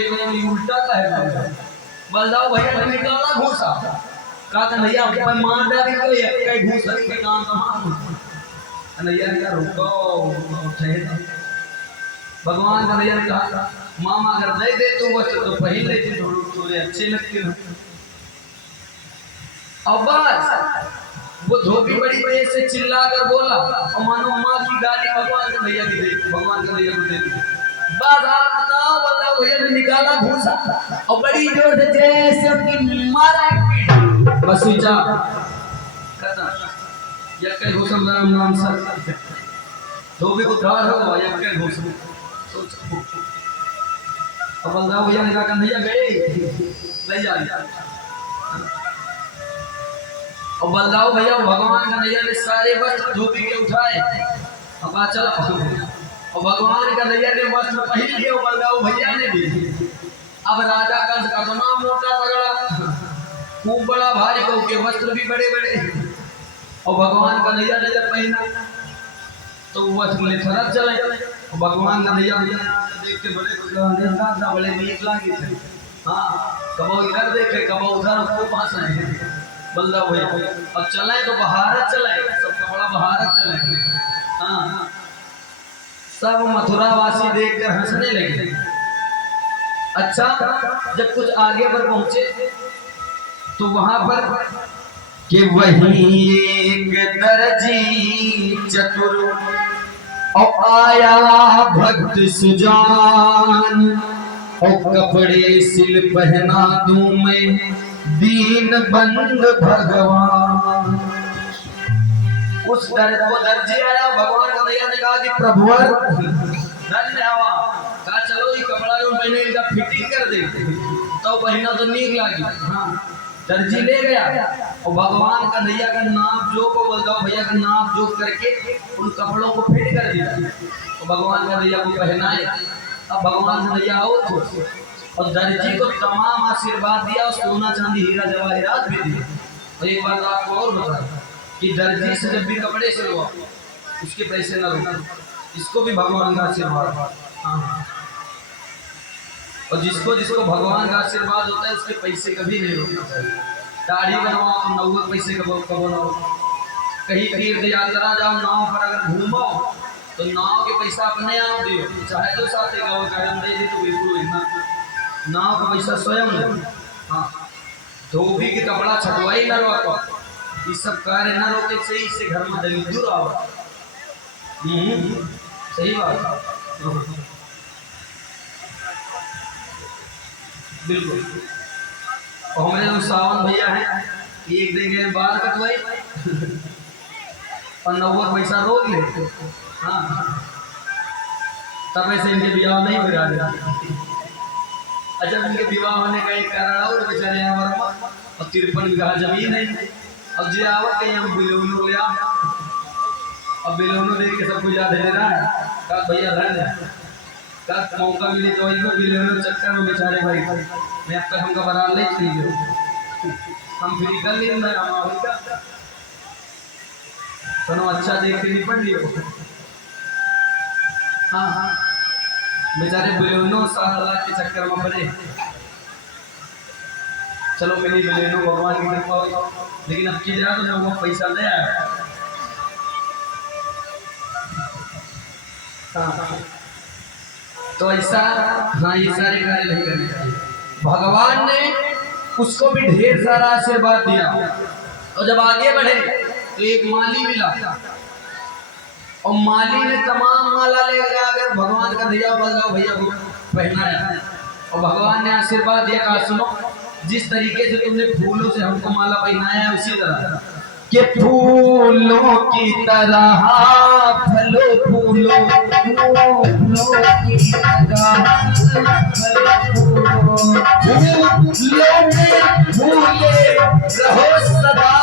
उल्टा का है। बलदाओ भैया ने निकाला घूसा, कहा कन्हैया ऊपर मार दे तो एक घूसा के काम तमाम। कन्हैया ने कहा रुको, भगवान कन्हैया ने कहा मामा अगर नहीं दे तो वस्त्र तो पहन लेते, थोड़े अच्छे लगते हो। और बस वो धोबी बड़ी तेज से चिल्लाकर बोला, और मानो माँ की गाली भगवान कन्हैया की दे, भगवान कन्हैया को दे दी। बस आप बताओ, बोला भैया ने निकाला घूसा और बड़ी जोर से जैसे उनकी मारा एक बस स्विचा खत्म। यक्के घोषम राम नाम सर धोबी को धार हो यक्के घोषम। अब बलदाव भैया ने कहा कन्हैया गए ले जा। और बलदाव भैया भगवान कन्हैया ने सारे वस्त्र धोबी के उठाए, अब चला। और भगवान कन्हैया ने वस्त्र पहन लिए, बलदाव भैया ने भी। अब राजा कंस का बना मोटा तगड़ा खूब बड़ा भारी को के वस्त्र भी बड़े बड़े। और भगवान कन्हैया ने जब पहना तो वस्त्र ले थरक चले। और भगवान कन्हैया देख के बड़े नीक लागे थे। हाँ, कबो इधर देखे कबो उधर, उसको पास आए बलदाव भैया। अब चले तो बहारत चले, सब कपड़ा बहारत चले। हाँ, सब मथुरा वासी देखकर हंसने लगे। अच्छा, जब कुछ आगे पर पहुंचे तो वहां पर कि वही एक दर्जी चतुर और आया भक्त सुजान, और कपड़े सिल पहना दूं मैं दीन बंद भगवान। उस दर्जी आया, भगवान कन्हैया ने कहा कि प्रभुवर धन्य हवा, कहा चलो ये कपड़ा जो मैंने इनका फिटिंग कर दे तो पहना तो नीक लगी। हाँ, दर्जी ले गया और भगवान कन्हैया का नाप जो को बलदाव भैया का नाप जो करके उन कपड़ों को फिट कर दिया और भगवान कन्हैया को पहनाए। अब भगवान कन्हैया और दर्जी को तमाम आशीर्वाद दिया और सोना चांदी हीरा जवाहरात भी दिए। और एक बात आपको और बता कि दर्जी से जब भी कपड़े सिलवा उसके पैसे न रोको, इसको भी भगवान का आशीर्वाद। हाँ, और जिसको जिसको भगवान का आशीर्वाद होता है उसके पैसे कभी नहीं रोकना चाहिए। दाढ़ी बनवाओ तो 90 पैसे का बनाओ, कहीं तीर्थ यात्रा जाओ नाव पर अगर घूमो तो नाव के पैसा अपने आप दियो, चाहे तो साथ गाँव कारण दे दी तो बिल्कुल ना, नाव का पैसा स्वयं लो। हाँ, धोबी के कपड़ा छटवाई ना रोको, ये सब कार्य ना रोके से इससे घर में दरिद्र आओ। सही बात बिल्कुल। और हमारे जो सावन भैया हैं एक देंगे बाल कटवाई और 90 पैसा रोक ले। हाँ, तब ऐसे इनके विवाह नहीं करा देगा। अच्छा, इनके विवाह होने का एक कारण और बेचारे हमारे और 53 बीघा जमीन है। अब जी आवत कहीं हम बिलोनो लिया, अब बिलोनो देख के सब कुछ याद दे रहा है का भैया रहने का मौका मिले तो इनको बिलोनो चक्कर में बेचारे भाई मैं अब तक हमका बना ले चाहिए हम फिर निकल लिए मैं का तो अच्छा देख के निपट लियो। हाँ हाँ, बेचारे बिलोनो 7 लाख के चक्कर में पड़े। चलो मिली बिलोनो भगवान की कृपा, लेकिन अब की जाए तो लोगों को पैसा दे आया। हाँ, तो ऐसा हाँ ये सारे कार्य नहीं करने चाहिए। भगवान ने उसको भी ढेर सारा आशीर्वाद दिया और जब आगे बढ़े तो एक माली मिला और माली ने तमाम माला लेकर आकर भगवान का दिया बल्ला भैया को पहनाया और भगवान ने आशीर्वाद दिया कहा सुनो, जिस तरीके से तुमने फूलों से हमको माला पहनाया उसी तरह के फूलों की तरह फलो फूलों की तरह फूले रहो सदा।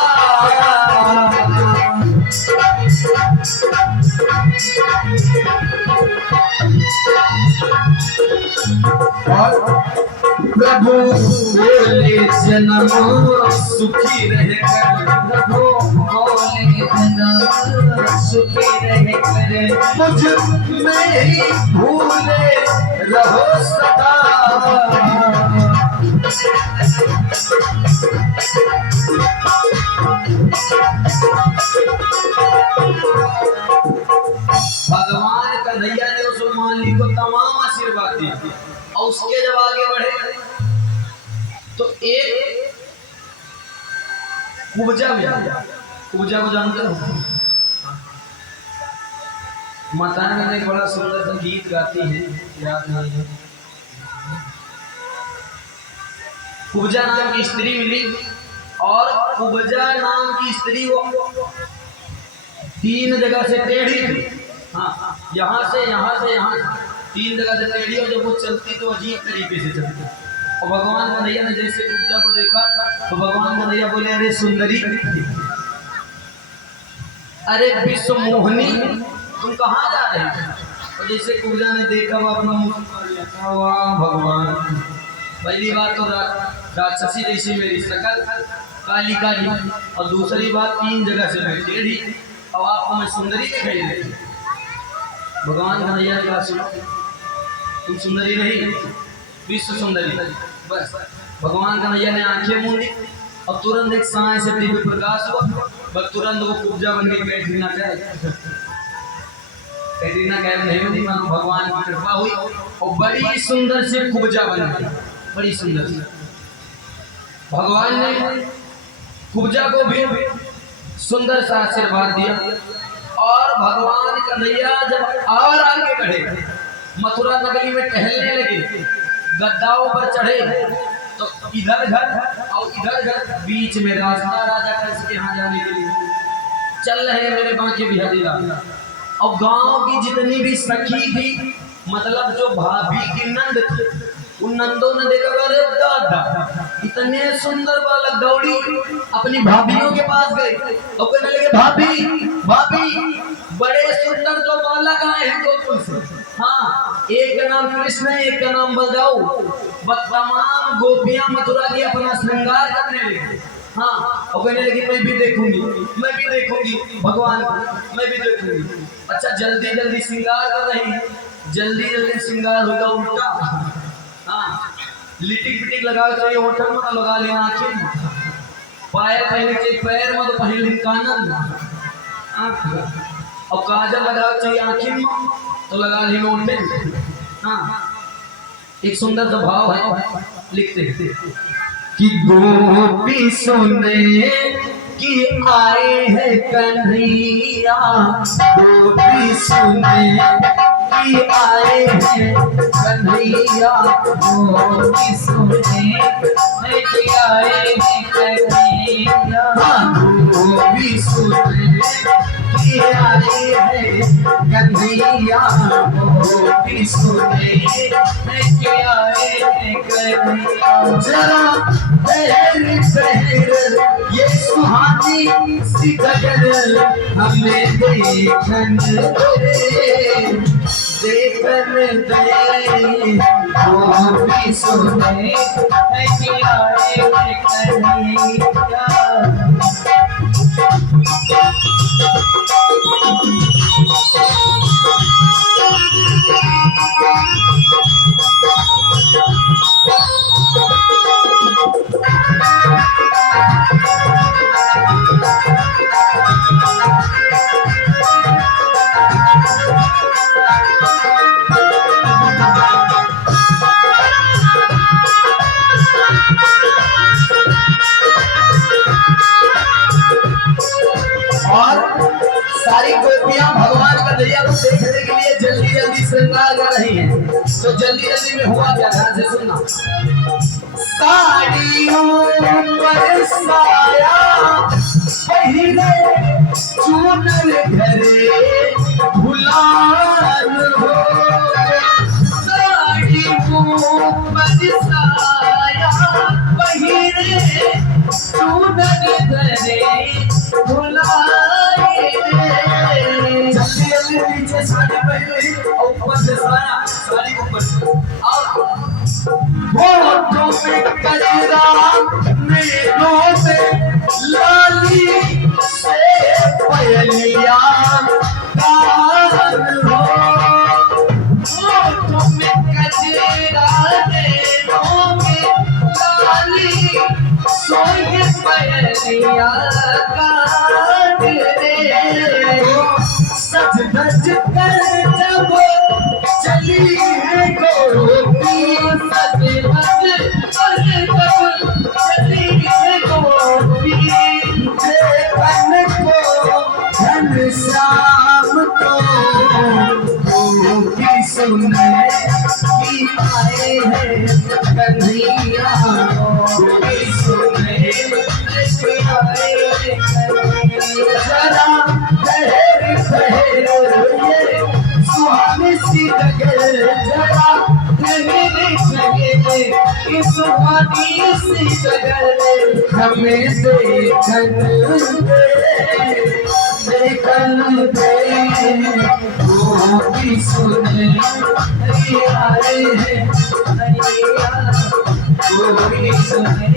प्रभु बोले जन्म सुखी रहे कर, प्रभु बोले जन्म सुखी रहे कर, मुझ में ही भूले रहो सदा। भगवान कन्हैया ने उस माली को तमाम आशीर्वाद दिए और उसके जब आगे बढ़े तो एक कुब्जा मिला। कुब्जा को जानते हो? माताएं मैंने एक बड़ा सुंदर सा गीत गाती हैं, याद नहीं है। कुब्जा नाम की स्त्री मिली और कुब्जा नाम की स्त्री वो 3 जगह से टेढ़ी थी। हाँ, यहाँ से यहाँ 3 जगह से टेढ़ी और जब वो चलती तो अजीब तरीके से चलती। और भगवान कन्हैया ने जैसे कुब्जा को देखा तो भगवान कन्हैया बोले अरे सुंदरी, अरे विश्व मोहनी, तुम कहाँ जा रहे हो? और जैसे कुब्जा ने देखा वो अपना मुंह, वाह भगवान, पहली बात तो राक्षसी जैसी मेरी शकल काली काली और दूसरी बात 3 जगह से मैं टेढ़ी और आपको मैं सुंदरी दिखाई देती। भगवान कन्हैया ने कहा सुनो, तुम सुंदरी नहीं, विश्व सुंदरी। बस भगवान कन्हैया ने आंखें मूंदी और तुरंत एक साए से दिव्य प्रकाश हुआ, बस तुरंत वो कुब्जा बन गई कैटरीना कैफ। कैटरीना कैफ नहीं होती, मानो भगवान की कृपा हुई और बड़ी सुंदर से कुब्जा बन गई, बड़ी सुंदर से। भगवान ने कुब्जा को भी सुंदर सा आशीर्वाद दिया और भगवान कन्हैया जब और आगे बढ़े, मथुरा नगरी में टहलने लगे, गद्दाओं पर चढ़े तो इधर घर और इधर घर बीच में रास्ता राजा कंस के यहाँ जाने के लिए चल रहे हैं मेरे बांके बिहारी राजा। और गांव की जितनी भी सखी थी, मतलब जो भाभी की नंद थी, उन नंदों ने देखा अरे दादा इतने सुंदर बालक दौड़ी अपनी भाभीयों के पास गए और कहने लगे भाभी भाभी बड़े सुंदर जो बालक आए हैं गोकुल से। हाँ, एक का नाम कृष्ण है, एक का नाम बलदाऊ। तमाम गोपियां मथुरा की अपना श्रृंगार करने लगी। हाँ, और कहने लगी मैं भी देखूंगी भगवान को, मैं भी देखूंगी। अच्छा, जल्दी जल्दी श्रृंगार कर रही है, जल्दी जल्दी श्रृंगार होगा उल्टा हाँ लिटिक पिटिक लगा चाहिए होटल में तो लगा लेना आखिर में, पायल पहने के पैर में तो पहले कानन में, और काजल लगा चाहिए आखिर में तो लगा ली नोटे में। हाँ एक सुंदर सा भाव है, लिखते कि गोपी सुने कि आए हैं कन्हैया, गोपी सुने कि आए हैं कन्हैया, गोपी सुने कि आए हैं कन्हैया, गोपी सुने कि आए हैं कन्हैया, गोपी सुने कि आए हैं कन्हैया। जरा पहर पहर ये सुहानी सी गगन हमें देखन दे, गोपी सुने कि आए हैं कन्हैया। और सारी गोपियां भगवान का दरिया को देखने के लिए जल्दी जल्दी श्रृंगार कर रही हैं, तो जल्दी जल्दी में हुआ क्या, ध्यान से सुनना। साड़ियों पर साया पहिरे चूनर घरे गुलाल हो, साड़ियों पर साया पहिरे चूनर घरे जल्दी जल्दी नीचे साड़ी पहनी और ऊपर से साया, साड़ी ऊपर से, और होठों में कजरा नैनों में लाली से पयलिया कान हो, होठों में कजरा नैनों में लाली सोए पयलिया कान रे। सज धज कर जब चली है गोपी, सज धज कर जब चली है गोपी, देखन को घनश्याम को गोपी सुने कि आए हैं कन्हैया, गोपी सुने कि आए हैं कन्हैया। जरा पहर पहर ये सुहानी सी जगह, जरा पहर पहर ये सुहानी सी जगह हमें देखन दे, गोपी सुने कि आए हैं कन्हैया, गोपी सुने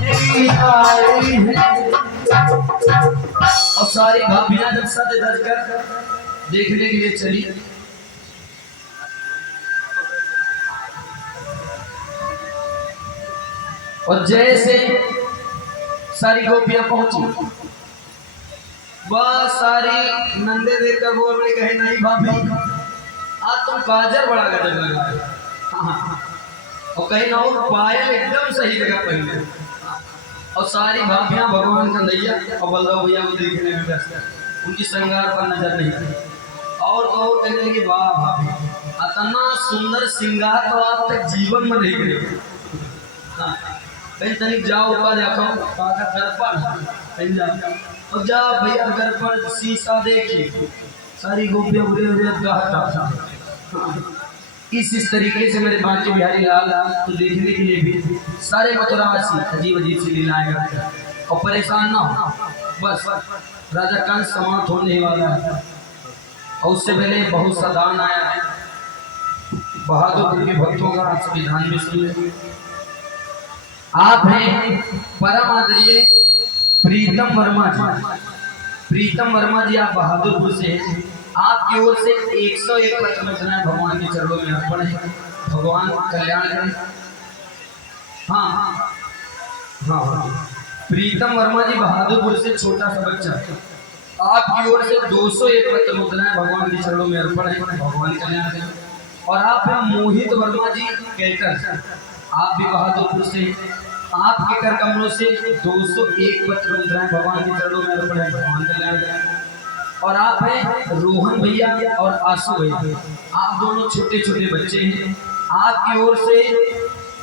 कि आए हैं। और सारी भाभियां जब सज धज कर देखने के लिए चली, और जैसे सारी गोपियां पहुंची, वह सारी नंदे देखकर बोल रही, कहे नहीं भाभी आज तुम काजल बड़ा गजब लगा है, और कहीं ना हो पायल एकदम सही जगह पहले, और सारी भाभियां भगवान का नैया और बलदेव भैया को देखने में व्यस्त, उनकी श्रृंगार पर नजर नहीं थी। और तो और कहने लगी, वाह भाभी इतना सुंदर श्रृंगार तो आप तक जीवन में नहीं करेंगे। हाँ कहीं तनिक जाओ ऊपर जाओ, दर्पण कहीं जाओ और जा भैया दर्पण शीशा देखिए, सारी गोपियां बुरे बुरे कहता। इस तरीके से मेरे बांके बिहारी लाल तो देखने के लिए भी सारे मथुरावासी अजीब अजीब सी लीलाएं करते हैं, और परेशान ना हो, बस राजा कंस समाप्त होने वाला है, और उससे पहले बहुत सा दान आया है बहादुर के भक्तों का, संविधान भी सुन। आप हैं परम आदरणीय प्रीतम वर्मा जी। प्रीतम वर्मा जी आप बहादुरपुर से, आपकी ओर से 101 पत्र रचनाएं भगवान के चरणों में अर्पण है। भगवान कल्याण करें। हाँ हाँ हाँ हाँ। प्रीतम वर्मा जी बहादुरपुर से छोटा सा बच्चा, आपकी ओर से 201 पत्र मुद्राएं भगवान के चरणों में अर्पण है, भगवान कल्याण करें। और आप हैं मोहित वर्मा जी कैकर, आप भी बहादुरपुर से, आपके कर कमलों से 201 पत्र मुद्राएं भगवान के चरणों में अर्पण है, भगवान कल्याण करें। और आप हैं रोहन भैया और आशु भैया, आप दोनों छोटे छोटे बच्चे हैं, आपकी ओर से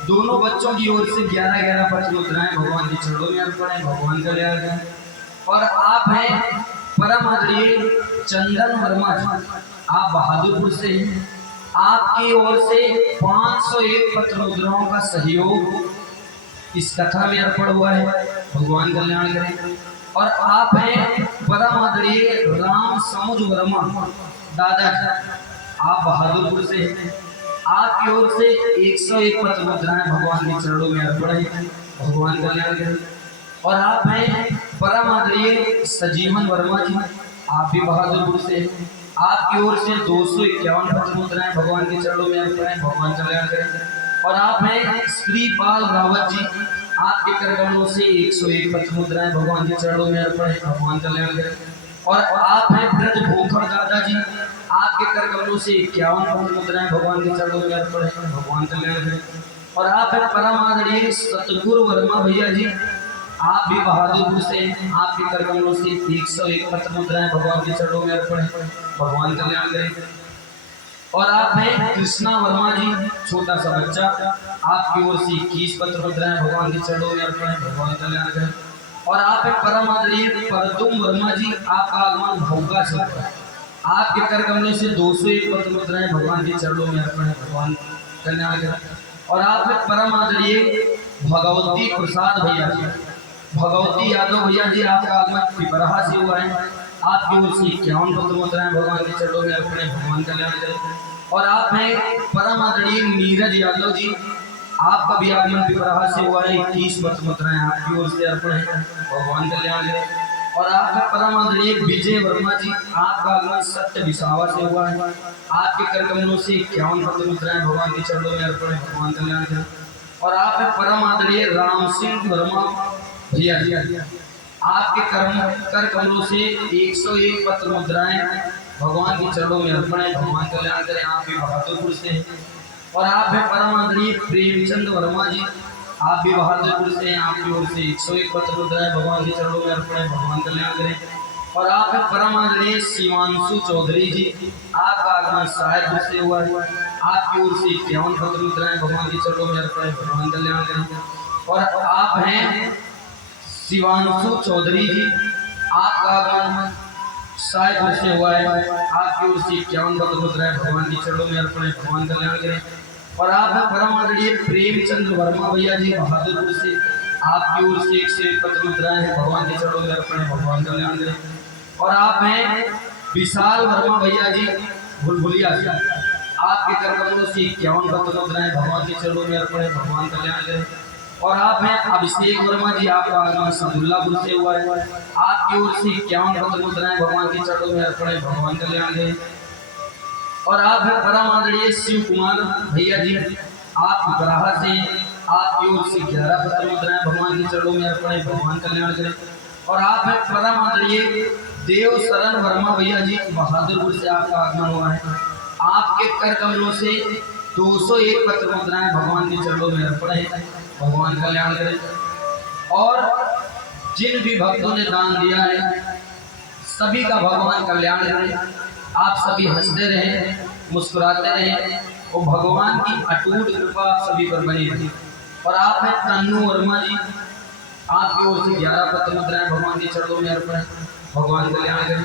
दोनों बच्चों की ओर से 11-11 पत्र मुद्राएं भगवान के चरणों में अर्पण है, भगवान कल्याण करें। और आप हैं परम आदरणीय चंदन वर्मा जी, आप बहादुरपुर से हैं, आपकी ओर से 501 पत्र मुद्राओं का सहयोग इस कथा में अर्पण हुआ है, भगवान कल्याण करें। और आप हैं परम आदरणीय राम समुझ वर्मा दादाजी, आप बहादुरपुर से हैं, आपकी ओर से 101 पत्र मुद्राएं भगवान के चरणों में अर्पण है, भगवान कल्याण करें। और आप हैं परम आदरणीय सजीवन वर्मा जी, आप भी बहादुरपुर से हैं, आपकी ओर से 251 पत्र मुद्राएं भगवान के चरणों में अर्पण है, भगवान कल्याण करें। और आप हैं श्रीपाल रावत जी, आपके कर कमलों से 101 पत्र मुद्राएं भगवान के चरणों में अर्पण है, भगवान कल्याण करें। और आप हैं ब्रज भूखर दादाजी, आपके कर कमलों से 51 पत्र मुद्राएं भगवान के चरणों में अर्पण है, भगवान कल्याण करें। और आप हैं परम आदरणीय सतगुरु वर्मा भैया जी, आप भी बहादुरपुर से, आपके कर कमलों से 101 पत्र मुद्राएं भगवान के चरणों में अर्पण है, भगवान कल्याण करें। और आप हैं कृष्णा वर्मा जी, छोटा सा बच्चा, आपकी ओर से 21 पत्र मुद्राएं भगवान के चरणों में अर्पण है, भगवान कल्याण करें। और आप हैं परम आदरणीय परदुम वर्मा जी, आपका आगमन भौगा से, आपके कर कमलों से 201 पत्र मुद्राएं भगवान के चरणों में अर्पण है, भगवान कल्याण करें। और आप हैं परम आदरणीय भगवती प्रसाद भैया जी, भगवती यादव भैया जी, आपका आगमन पिपराहा से हुआ है, आपकी ओर से 51 पत्र मुद्राएं भगवान के चरणों में अर्पण है, भगवान कल्याण करें। और आप हैं परम आदरणीय नीरज यादव जी, आपका भी आगमन पिपराहा से हुआ है, 21 पत्र मुद्राएं आपकी ओर से अर्पण है, भगवान कल्याण करें। और आप हैं परम आदरणीय विजय वर्मा जी, आपका आगमन सत्य विसावा से हुआ है, आपके कर कमलों से 51 पत्र मुद्राएं भगवान के चरणों में अर्पण है, भगवान कल्याण करें। और आप हैं परम आदरणीय राम सिंह वर्मा भैया जी, आपके कर कमलों से 101 पत्र मुद्राएं भगवान के चरणों में अर्पण है, भगवान कल्याण करें, आप भी बहादुरपुर से हैं। और आप हैं परम आदरणीय प्रेमचंद वर्मा जी, आप भी बहादुरपुर से हैं, आपकी ओर से 101 पत्र मुद्राएं भगवान के चरणों में अर्पण है, भगवान कल्याण करें। और आप हैं परम आदरणीय शिवांशु चौधरी जी, आपका आगमन साहेबपुर से हुआ है, आपकी ओर से 51 पत्र मुद्राएं भगवान के चरणों में अर्पण है, भगवान कल्याण करें। और आप हैं शिवांशु चौधरी जी, आपका आगमन साहेबपुर से हुआ है, आपकी ओर से 51 पत्र मुद्राएं भगवान के चरणों में अर्पण है, भगवान कल्याण करें। और आप हैं परम आदरणीय प्रेमचंद्र वर्मा भैया जी, बहादुरपुर से, आपकी ओर से 101 पत्र मुद्राएं भगवान के चरणों में अर्पण है, भगवान कल्याण करें। और आप हैं विशाल वर्मा भैया जी भुलभुलिया से, आपके कर कमलों से 51 पत्र मुद्राएं भगवान के चरणों में अर्पण है, भगवान कल्याण करें। और आप हैं अभिषेक वर्मा जी, आपका आगमन सदुल्लापुर से हुआ है, आपकी ओर से 51 पत्र मुद्राएं भगवान के चरणों में अर्पण है, भगवान कल्याण करें। और आप हैं परम आदरणीय शिव कुमार भैया जी, आप पिपराहा से, आपकी ओर से 11 पत्र मुद्राएं भगवान के चरणों में अर्पण है, भगवान कल्याण करें। और आप हैं परम आदरणीय देव शरण वर्मा भैया जी, बहादुरपुर से आपका आगमन हुआ है, आपके कर कमलों से 201 पत्र मुद्राएं भगवान के चरणों में अर्पण है, भगवान कल्याण करें। और जिन भी भक्तों ने दान दिया है सभी का भगवान कल्याण करें, आप सभी हंसते रहें, मुस्कुराते रहें, और भगवान की अटूट कृपा आप सभी पर बनी रहे। और आप हैं तन्नू वर्मा जी, आपकी ओर से 11 पत्र मुद्राएं भगवान के चरणों में अर्पण है, भगवान कल्याण करें।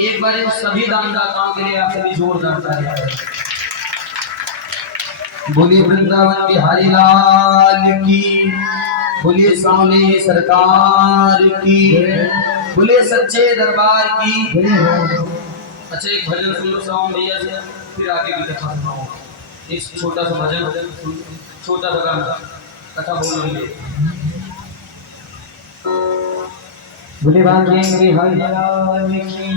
एक बार इन सभी दानदाताओं के लिए आप सभी जोरदार तालियां करें। बोलिए वृंदावन बिहारी लाल की, बोलिए सामने सरकार की, बोलिए सच्चे दरबार की। अच्छा, एक भजन सुन लो श्रावण भैया से, फिर आगे की कथा सुनाऊंगा। एक छोटा सा भजन, छोटा सा गाना, कथा बोल लेंगे। बोले भाग्येंगे हरिलाल की,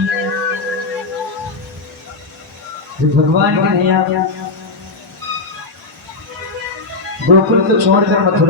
जो भगवान कन्हैया गोकुल को छोड़कर मथुरा